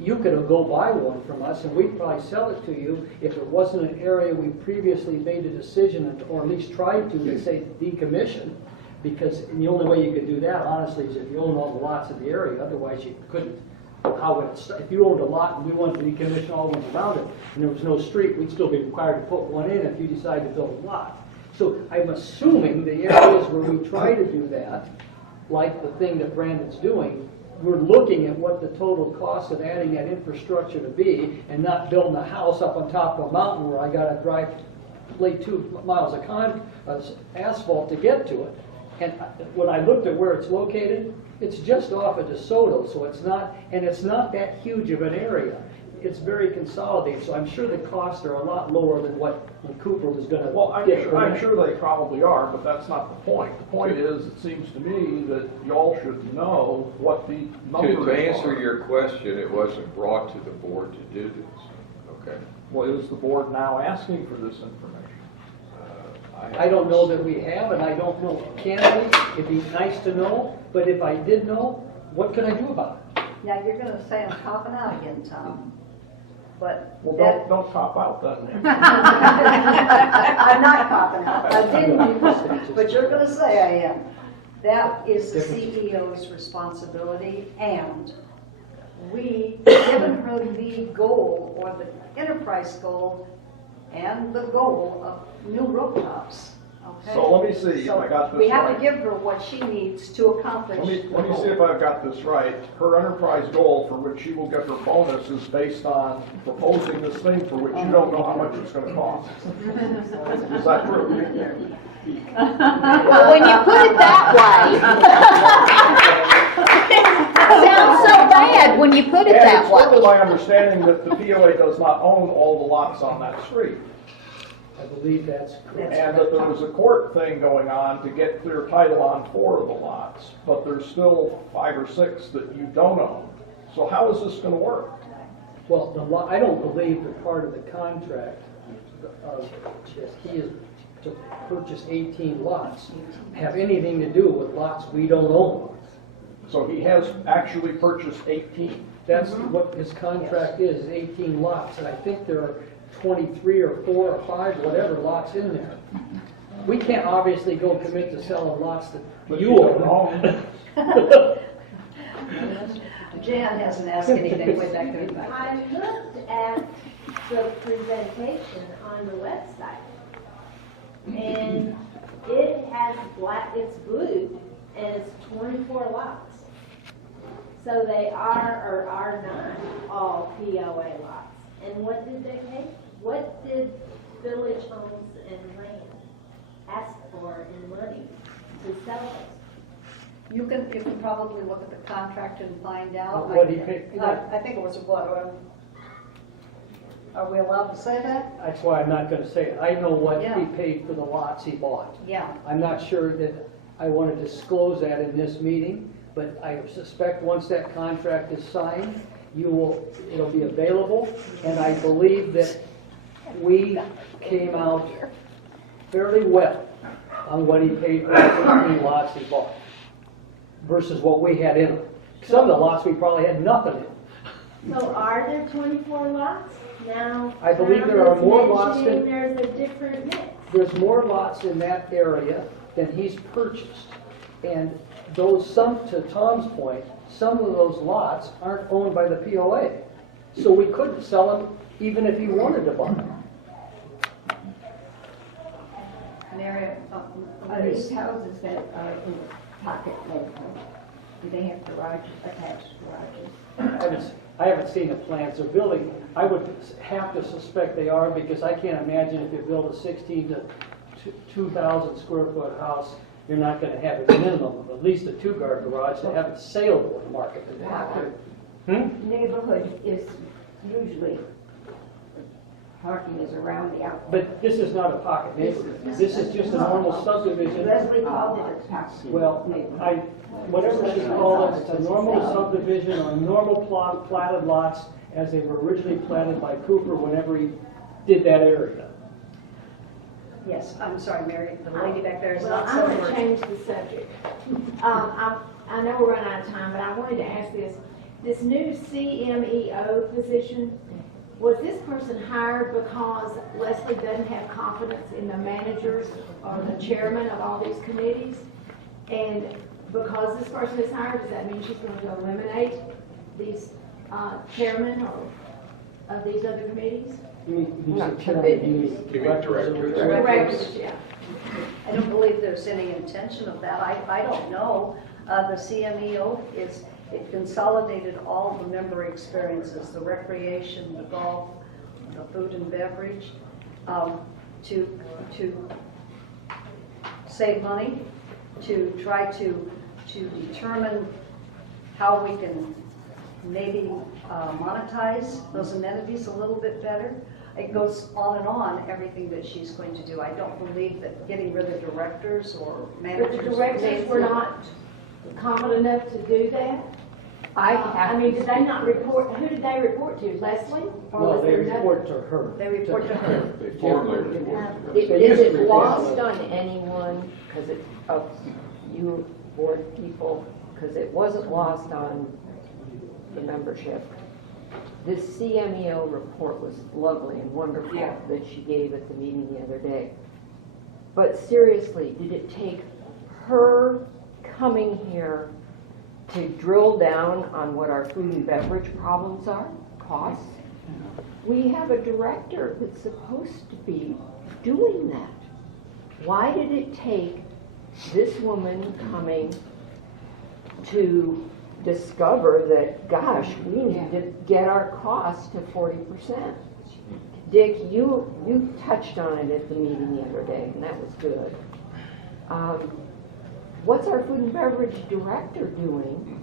you could go buy one from us and we'd probably sell it to you if it wasn't an area we previously made a decision, or at least tried to, say, decommission. Because the only way you could do that, honestly, is if you own all the lots in the area. Otherwise, you couldn't. How would it, if you owned a lot and we wanted to decommission all the ones around it, and there was no street, we'd still be required to put one in if you decided to build a lot. So I'm assuming the areas where we try to do that, like the thing that Brandon's doing, we're looking at what the total cost of adding that infrastructure to be, and not building a house up on top of a mountain where I got to lay 2 miles of asphalt to get to it. And when I looked at where it's located, it's just off of DeSoto, so it's not that huge of an area. It's very consolidated, so I'm sure the costs are a lot lower than what Cooper was gonna get. I'm sure they probably are, but that's not the point. The point is, it seems to me that y'all should know what the numbers are. To answer your question, it wasn't brought to the board to do this, okay? Well, is the board now asking for this information? I don't know that we have, and I don't know, candidly, it'd be nice to know, but if I did know, what could I do about it? Now, you're gonna say I'm copping out again, Tom, but Well, that. don't cop out then. I'm not copping out, I didn't, but you're gonna say I am. That is the CEO's responsibility, and we given her the goal, or the enterprise goal, and the goal of new rooftops, okay? So let me see if I got this We have right. to give her what she needs to accomplish. Let me see if I've got this right. Her enterprise goal for which she will get her bonus is based on proposing this thing for which you don't know how much it's gonna cost. Is that true? Well, when you put it that way, it sounds so bad when you put it And that it's still way. my understanding that the POA does not own all the lots on that street. I believe that's correct. And that there was a court thing going on to get clear title on 4 of the lots, but there's still 5 or 6 that you don't own. So how is this gonna work? Well, I don't believe that part of the contract he is to purchase 18 lots have anything to do with lots we don't own. So he has actually purchased 18. That's what his contract is 18 lots, and I think there are 23 or 4 or 5, whatever lots in there. We can't obviously go commit to selling lots that you own. Jan hasn't asked anything with that good. I looked at the presentation on the website, and it has it's blue, and it's 24 lots. So they are, or are not, all POA lots. And what did they pay? What did Village Homes and Land ask for in money to sell those? You can probably look at the contract and find out. What he paid? I think it was what, are we allowed to say that? That's why I'm not gonna say it. I know what Yeah. he paid for the lots he bought. Yeah. I'm not sure that I want to disclose that in this meeting, but I suspect once that contract is signed, it'll be available, and I believe that we came out fairly well on what he paid for the 15 lots he bought versus what we had in them. Some of the lots we probably had nothing in. So are there 24 lots? Now, I believe Tom there are is more lots mentioning than- there's a different mix. There's more lots in that area than he's purchased. And to Tom's point, some of those lots aren't owned by the POA. So we couldn't sell them even if he wanted to buy them. Mary, Are these houses that are in the pocket neighborhood, do they have garages, attached garages? I haven't seen the plans. They're building, I would have to suspect they are, because I can't imagine if you build a 16 to 2,000 square foot house, you're not gonna have a minimum of at least a 2-car garage to have it saleable in the market today. Neighborhood is usually, parking is around the outside. But this is not a pocket neighborhood. This is just a normal subdivision. Leslie called it a pocket. Well, whatever she called it, it's a normal subdivision on normal platted lots as they were originally platted by Cooper whenever he did that area. yes, I'm sorry, Mary, the lady back there is Well, not I'm so going to worried. change the subject. I know we're running out of time, but I wanted to ask this. This new CMEO position, was this person hired because Leslie doesn't have confidence in the managers or the chairman of all these committees? And because this person is hired, does that mean she's going to eliminate these chairmen or of these other committees? You mean directors? Directors, yeah. I don't believe there's any intention of that. I don't know. The CMEO it consolidated all the member experiences, the recreation, the golf, the food and beverage, to save money to try to determine how we can maybe monetize those amenities a little bit better. It goes on and on, everything that she's going to do. I don't believe that getting rid of directors or But managers. the directors were not competent enough to do that? I mean, did they not report, who did they report to, Leslie? Or No, was they there another? report to her. They report to her. They formally report. Is it lost on anyone, because it's of you board people, because it wasn't lost on the membership? This CMEO report was lovely and wonderful that she gave at the meeting the other day. But seriously, did it take her coming here to drill down on what our food and beverage problems are, costs? We have a director that's supposed to be doing that. Why did it take this woman coming to discover that, gosh, we need to get our costs to 40%? Dick, you touched on it at the meeting the other day, and that was good. What's our food and beverage director doing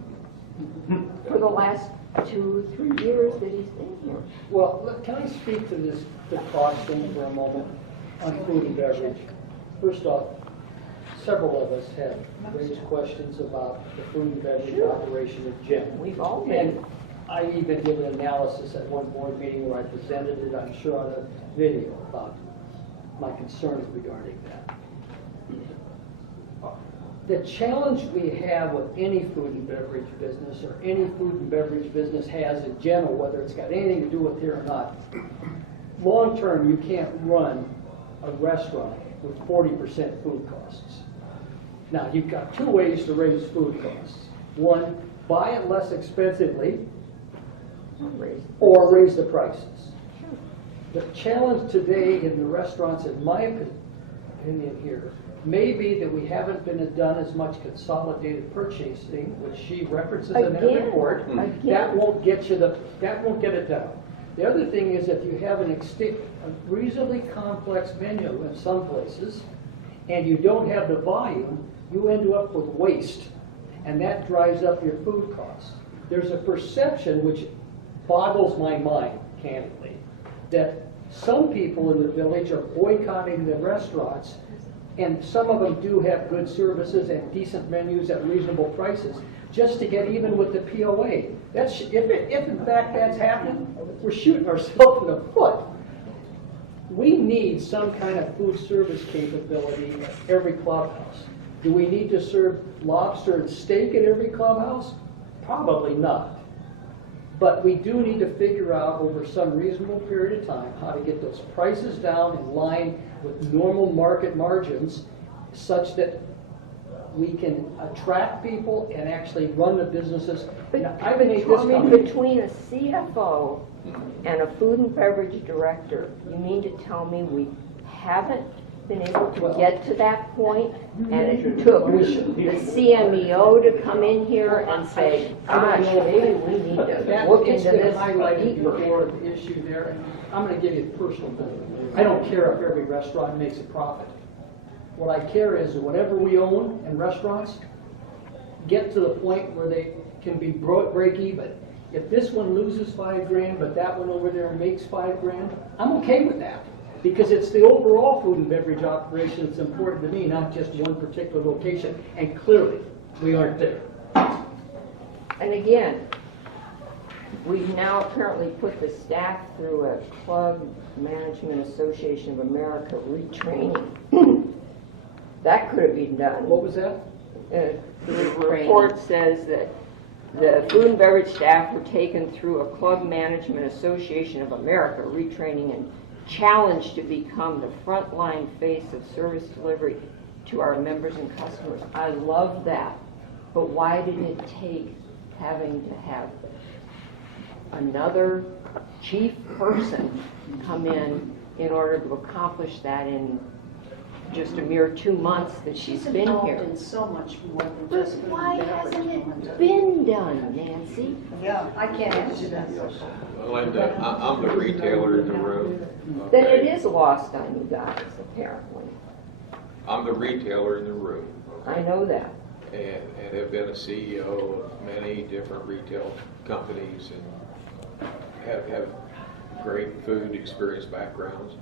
for the last 2 or 3 years that he's been here? Well, look, can I speak to this, the cost thing for a moment on food and beverage? First off, several of us have raised questions about the food and beverage operation in general. We've all been. And I even did an analysis at one board meeting where I presented it, I'm sure, on a video about my concerns regarding that. The challenge we have with any food and beverage business, or any food and beverage business has in general, whether it's got anything to do with here or not, long term, you can't run a restaurant with 40% food costs. Now, you've got 2 ways to raise food costs. One, buy it less expensively, or raise the prices. The challenge today in the restaurants, in my opinion here, may be that we haven't been done as much consolidated purchasing, which she references in that report. That won't get it done. The other thing is, if you have a reasonably complex menu in some places, and you don't have the volume, you end up with waste, and that drives up your food costs. There's a perception which boggles my mind, candidly, that some people in the village are boycotting the restaurants, and some of them do have good services and decent menus at reasonable prices, just to get even with the POA. If in fact that's happening, we're shooting ourselves in the foot. We need some kind of food service capability at every clubhouse. Do we need to serve lobster and steak at every clubhouse? Probably not. But we do need to figure out over some reasonable period of time how to get those prices down in line with normal market margins, such that we can attract people and actually run the businesses. Between a CFO and a food and beverage director, you mean to tell me we haven't been able to get to that point, and it took the CMEO to come in here and say, gosh, maybe we need to look into this deeper. Before the issue there, and I'm going to give you a personal thing. I don't care if every restaurant makes a profit. What I care is whatever we own in restaurants, get to the point where they can be break even. If this one loses $5,000, but that one over there makes $5,000, I'm okay with that. Because it's the overall food and beverage operation that's important to me, not just one particular location. And clearly, we aren't there. And again, we've now apparently put the staff through a Club Management Association of America retraining. That could have been done. What was that? The report says that the food and beverage staff were taken through a Club Management Association of America retraining and challenged to become the frontline face of service delivery to our members and customers. I love that. But why did it take having to have another chief person come in order to accomplish that in just a mere 2 months that she's been here? Involved in so much more than But just food why and beverage. hasn't it been done, Nancy? Yeah, I can't answer that question. Linda, I'm the retailer in the room. Then okay? it is lost on you guys, apparently. I'm the retailer in the room, I know that. And have been a CEO of many different retail companies and have great food experience backgrounds.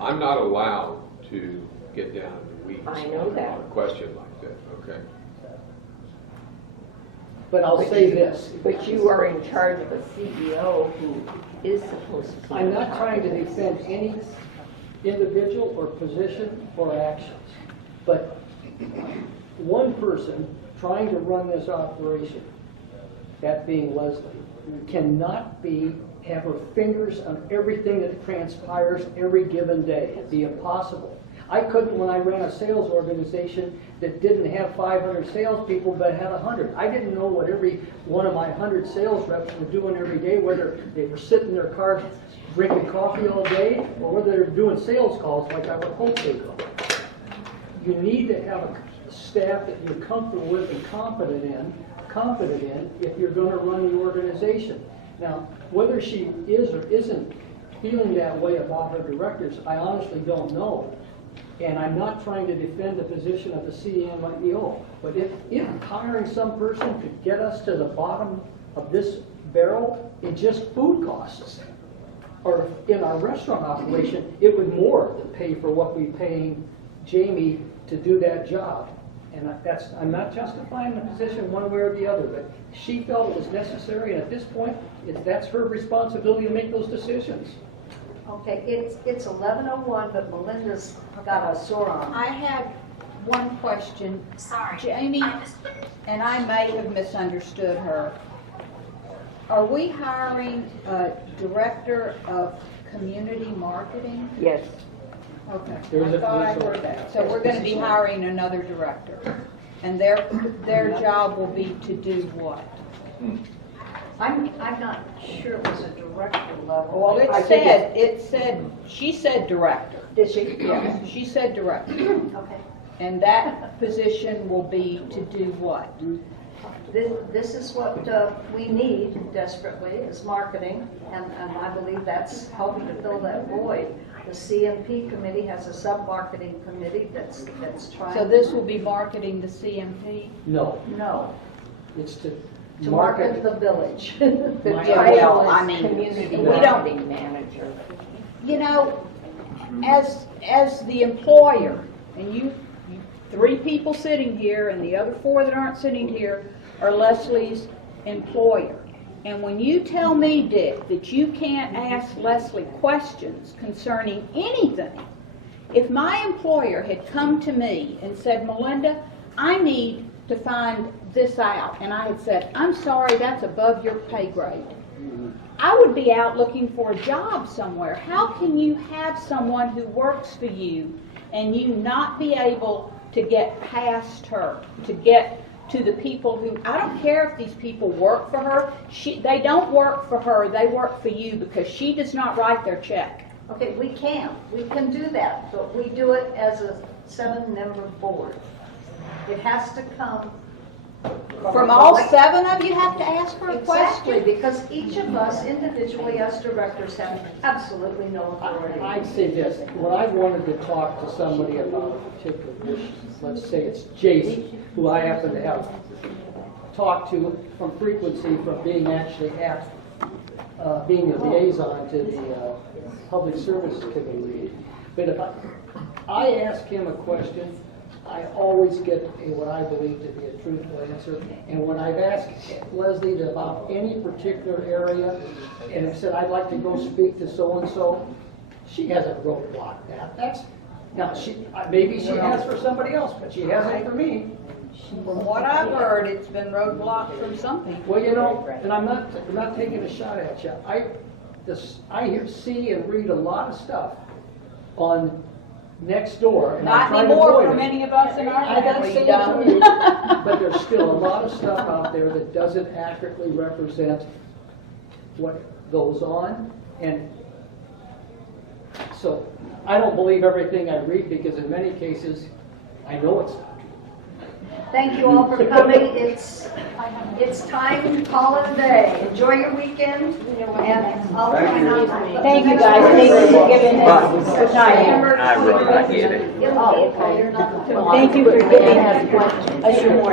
I'm not allowed to get down in the weeds I know that. on a question like that, okay? But I'll say this. But you are in charge of a CEO who is supposed to. I'm not trying to defend any individual or position or actions, but one person trying to run this operation, that being Leslie, cannot have her fingers on everything that transpires every given day. It'd be impossible. I couldn't when I ran a sales organization that didn't have 500 salespeople but had 100. I didn't know what every one of my 100 sales reps were doing every day, whether they were sitting in their car drinking coffee all day or whether they were doing sales calls like I would hope they would. You need to have a staff that you're comfortable with and confident in if you're going to run the organization. Now, whether she is or isn't feeling that way about her directors, I honestly don't know. And I'm not trying to defend the position of the CEO, but if hiring some person could get us to the bottom of this barrel in just food costs, or in our restaurant operation, it would more than pay for what we're paying Jamie to do that job. And I'm not justifying the position one way or the other, but she felt it was necessary, and at this point, that's her responsibility to make those decisions. Okay, it's 11:01, but Melinda's got a sore arm. I have one question. Sorry. Jamie, and I may have misunderstood her. Are we hiring a director of community marketing? Yes. Okay, There's I a thought I position. heard that. So we're gonna be hiring another director. And their job will be to do what? I'm not sure it was a director level. Well, she said director. Did she? Yes, she said director. Okay. And that position will be to do what? This is what we need desperately, is marketing, and I believe that's helping to fill that void. The CMP committee has a sub-marketing committee that's trying. So this will be marketing the CMP? No, No, it's to market the village. The Well, title I is mean, community we don't- Marketing manager. You know, as the employer, and you 3 people sitting here and the other 4 that aren't sitting here are Leslie's employer. And when you tell me, Dick, that you can't ask Leslie questions concerning anything, if my employer had come to me and said, Melinda, I need to find this out, and I had said, I'm sorry, that's above your pay grade, I would be out looking for a job somewhere. How can you have someone who works for you and you not be able to get past her, to get to the people who, I don't care if these people work for her, they don't work for her, they work for you because she does not write their check. Okay, we can do that, but we do it as a 7-member board. It has to come From all 7 of you have to ask her a Exactly, question? because each of us individually as directors have absolutely no authority. I'd say this, when I wanted to talk to somebody about a particular issue, let's say it's Jason, who I happen to have talked to from frequency from being actually at, being a liaison to the Public Services Committee meeting. But if I ask him a question, I always get what I believe to be a truthful answer. And when I've asked Leslie about any particular area and have said, I'd like to go speak to so-and-so, she hasn't roadblocked that. Now, maybe she has for somebody else, but she hasn't for me. From what I've heard, it's been roadblocked from some people. Well, you know, and I'm not taking a shot at you. I see and read a lot of stuff on Nextdoor. And Not I'm trying to anymore avoid for it. many of us in our I gotta family, say don't. it to you. But there's still a lot of stuff out there that doesn't accurately represent what goes on. And so I don't believe everything I read because in many cases I know it's not true. Thank you all for coming. It's time to call it a day. Enjoy your weekend, and I'll try not to. Thank you, guys. Thank you for giving us the time. I get it. Thank you for giving us your morning.